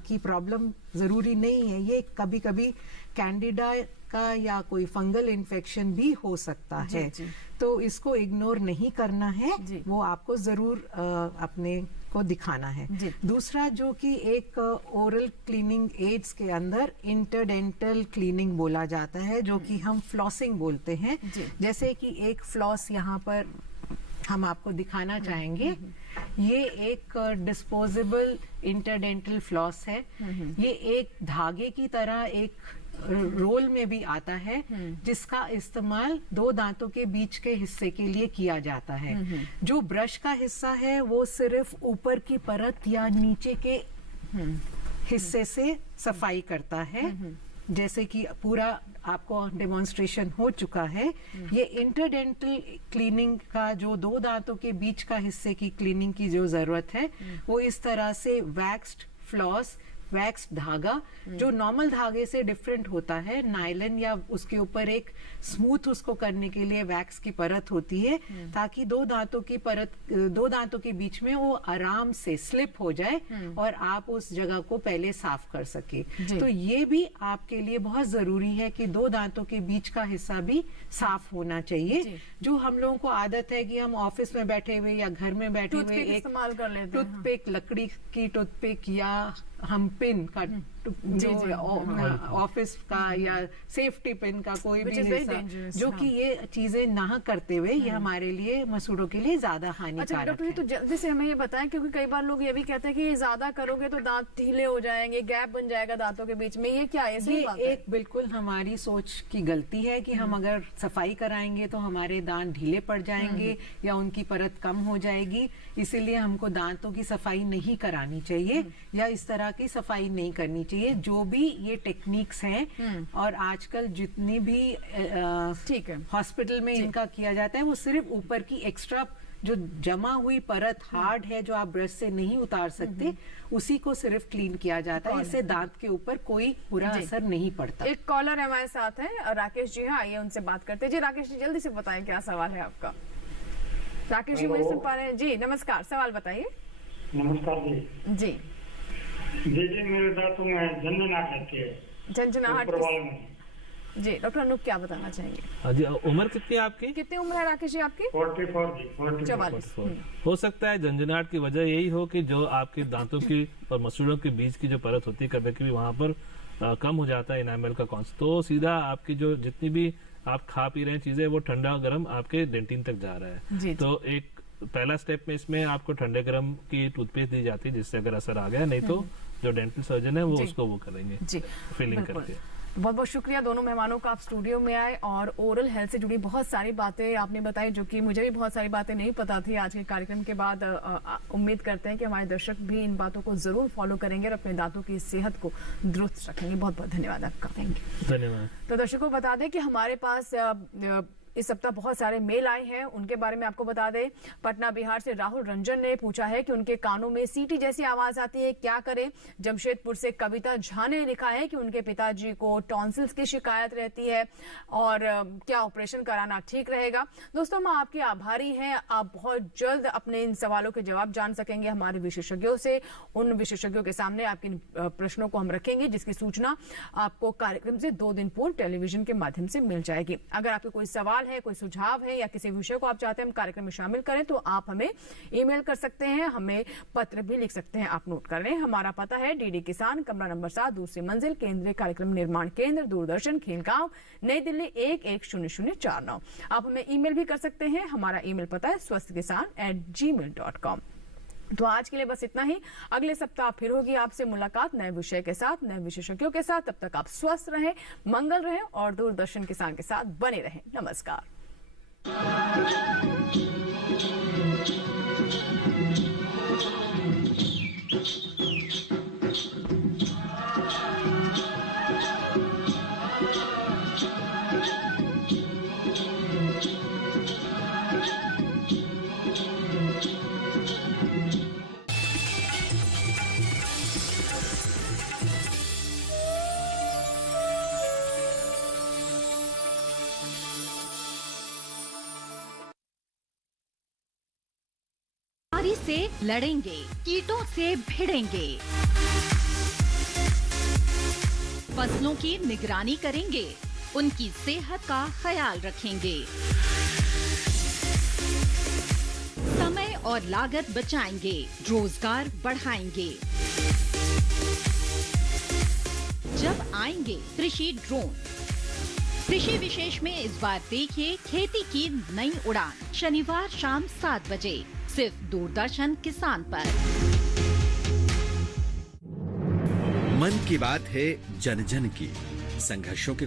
की प्रॉब्लम जरूरी नहीं है। ये कभी कभी कैंडिडा का या कोई फंगल इन्फेक्शन भी हो सकता है। तो इसको इग्नोर नहीं करना है, वो आपको जरूर अपने को दिखाना है। दूसरा, जो कि एक ओरल क्लीनिंग एड्स के अंदर इंटरडेंटल क्लीनिंग बोला जाता है, जो कि हम फ्लॉसिंग बोलते हैं। जैसे कि एक फ्लॉस यहाँ पर हम आपको दिखाना चाहेंगे। ये एक डिस्पोजेबल इंटरडेंटल फ्लॉस है। ये एक धागे की तरह एक रोल में भी आता है, जिसका इस्तेमाल दो दांतों के बीच के हिस्से के लिए किया जाता है। जो ब्रश का हिस्सा है वो सिर्फ ऊपर की परत या नीचे के हिस्से से सफाई करता है। जैसे कि पूरा आपको डेमोन्स्ट्रेशन हो चुका है। ये इंटरडेंटल क्लीनिंग का जो दो दांतों के बीच का हिस्से की क्लीनिंग की जो जरूरत है, वो इस तरह से वैक्स्ड फ्लॉस, वैक्स धागा, जो नॉर्मल धागे से डिफरेंट होता है, नायलन या उसके ऊपर एक स्मूथ उसको करने के लिए वैक्स की परत होती है, ताकि दो दांतों के बीच में वो आराम से स्लिप हो जाए और आप उस जगह को पहले साफ कर सके। तो ये भी आपके लिए बहुत जरूरी है कि दो दांतों के बीच का हिस्सा भी साफ होना चाहिए। जो हम लोगों को आदत है कि हम ऑफिस में बैठे हुए या घर में बैठे हुए एक इस्तेमाल कर लेते हैं, टूथपिक, लकड़ी की टूथपिक या हम पिन का जो ऑफिस का या सेफ्टी पिन का कोई भी हिस्सा, जो कि ये चीजें ना करते हुए ये हमारे लिए मसूड़ों के लिए ज्यादा हानिकारक है। तो जल्दी से हमें ये बताएं, क्योंकि कई बार लोग ये भी कहते हैं कि ज्यादा करोगे तो दांत ढीले हो जाएंगे, गैप बन जाएगा दांतों के बीच में। ये क्या है? ये एक बिल्कुल हमारी सोच की गलती है कि हम अगर सफाई कराएंगे तो हमारे दांत ढीले पड़ जाएंगे या उनकी परत कम हो जाएगी। इसीलिए हमको दांतों की सफाई नहीं करानी चाहिए या इस तरह की सफाई नहीं करनी चाहिए। जो भी ये टेक्निक्स हैं और आजकल जितनी भी ठीक है हॉस्पिटल में इनका किया जाता है, वो सिर्फ ऊपर की एक्स्ट्रा जो जमा हुई परत हार्ड है जो आप ब्रश से नहीं उतार सकते, उसी को सिर्फ क्लीन किया जाता है। इससे दांत के ऊपर कोई बुरा असर नहीं पड़ता। एक कॉलर हमारे साथ है राकेश जी, हाँ आइए उनसे बात करते हैं। जी राकेश जी, जल्दी से बताएं क्या सवाल है आपका। राकेश जी मुझे सुन पा रहे हैं? जी नमस्कार, सवाल बताइए। नमस्कार जी। जी जी मेरे दांतों में झंझनाहट रहती है। झंझनाहट जी, डॉक्टर अनूप क्या बताना चाहेंगे? हाँ जी, उम्र कितनी है आपकी? कितनी उम्र है राकेश जी आपकी? 44। हो सकता है झंझनाहट की वजह यही हो कि जो आपके दांतों की और मसूड़ों के बीच की जो परत होती है, कभी कभी वहाँ पर कम हो जाता है इनामल का कॉन्सेंट्रेशन, तो सीधा आपकी जो जितनी भी आप खा पी रहे हैं चीजें वो ठंडा गर्म आपके डेंटिन तक जा रहा है। जी, तो एक पहला स्टेप में इसमें आपको ठंडे गर्म की टूथपेस्ट दी जाती है, जिससे अगर असर आ गया, नहीं तो जो डेंटल सर्जन है वो उसको वो करेंगे जी फिलिंग करके। बहुत बहुत शुक्रिया दोनों मेहमानों का, आप स्टूडियो में आए और ओरल हेल्थ से जुड़ी बहुत सारी बातें आपने बताई, जो कि मुझे भी बहुत सारी बातें नहीं पता थी। आज के कार्यक्रम के बाद उम्मीद करते हैं कि हमारे दर्शक भी इन बातों को जरूर फॉलो करेंगे और अपने दांतों की सेहत को दुरुस्त रखेंगे। बहुत बहुत धन्यवाद आपका। Thank you. धन्यवाद। तो दर्शकों बता दें कि हमारे पास इस सप्ताह बहुत सारे मेल आए हैं, उनके बारे में आपको बता दें। पटना बिहार से राहुल रंजन ने पूछा है कि उनके कानों में सीटी जैसी आवाज आती है, क्या करें। जमशेदपुर से कविता झा ने लिखा है कि उनके पिताजी को टॉन्सिल्स की शिकायत रहती है और क्या ऑपरेशन कराना ठीक रहेगा। दोस्तों, हम आपके आभारी हैं। आप बहुत जल्द अपने इन सवालों के जवाब जान सकेंगे हमारे विशेषज्ञों से। उन विशेषज्ञों के सामने आपके प्रश्नों को हम रखेंगे, जिसकी सूचना आपको कार्यक्रम से 2 दिन पूर्व टेलीविजन के माध्यम से मिल जाएगी। अगर आपके कोई सवाल है, कोई सुझाव है या किसी विषय को आप चाहते हैं हम कार्यक्रम में शामिल करें, तो आप हमें ईमेल कर सकते हैं, हमें पत्र भी लिख सकते हैं। आप नोट कर लें, हमारा पता है डीडी किसान, कमरा नंबर 7, दूसरी मंजिल, केंद्रीय कार्यक्रम निर्माण केंद्र, दूरदर्शन, खेलगांव, नई दिल्ली 110049। आप हमें ईमेल भी कर सकते हैं, हमारा ईमेल पता है swasthkisan@gmail.com। तो आज के लिए बस इतना ही। अगले सप्ताह फिर होगी आपसे मुलाकात नए विषय के साथ, नए विशेषज्ञों के साथ। तब तक आप स्वस्थ रहें, मंगल रहें और दूरदर्शन किसान के साथ बने रहें। नमस्कार। से लड़ेंगे, कीटों से भिड़ेंगे, फसलों की निगरानी करेंगे, उनकी सेहत का ख्याल रखेंगे, समय और लागत बचाएंगे, रोजगार बढ़ाएंगे। जब आएंगे कृषि ड्रोन। कृषि विशेष में इस बार देखिए खेती की नई उड़ान, शनिवार शाम 7 बजे सिर्फ दूरदर्शन किसान पर। मन की बात है जन जन की, संघर्षों के